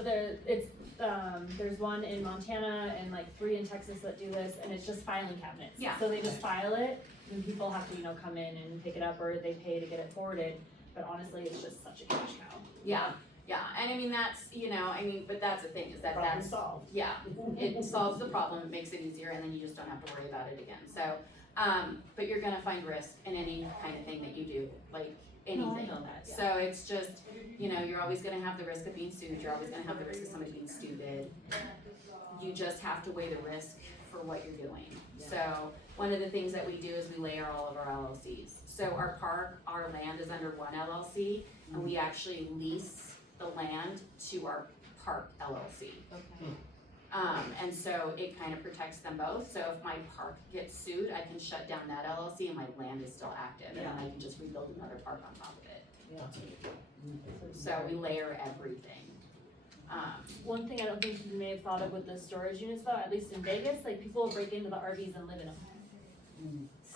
there's one in Montana and like 3 in Texas that do this, and it's just filing cabinets. Yeah. So they just file it, and people have to, come in and pick it up, or they pay to get it forwarded, but honestly, it's just such a cash cow. Yeah, and I mean, that's, but that's the thing, is that Problem that's, solved. yeah, it solves the problem, it makes it easier, and then you just don't have to worry about it again, so, but you're gonna find risk in any kind of thing that you do, like, anything. No, I know that, yeah. So it's just, you're always gonna have the risk of being sued, you're always gonna have the risk of somebody being stupid. You just have to weigh the risk for what you're doing. So, one of the things that we do is we layer all of our LLCs. So our park, our land is under one LLC, and we actually lease the land to our park LLC. Okay. And so it kind of protects them both, so if my park gets sued, I can shut down that LLC and my land is still active, and then I can just rebuild another park on top of it. So we layer everything. One thing I don't think you may have thought of with the storage units though, at least in Vegas, like people will break into the RVs and live in them.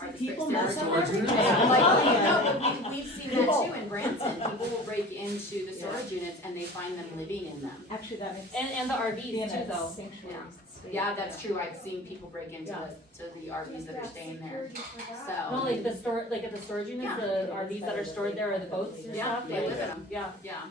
Are the People fixed mess up storage everything. units? Yeah, like, Yeah. no, but we've seen that too in Branson, people will break into the storage units and they find them living in them. Actually, that makes. And the RVs being too a though. sanctuary state. Yeah, that's true, I've seen people break into Yeah. the RVs that are staying there, so. No, like at the storage units, Yeah. the RVs that are stored there or the boats and Yeah, stuff, they like, live in them, yeah. yeah.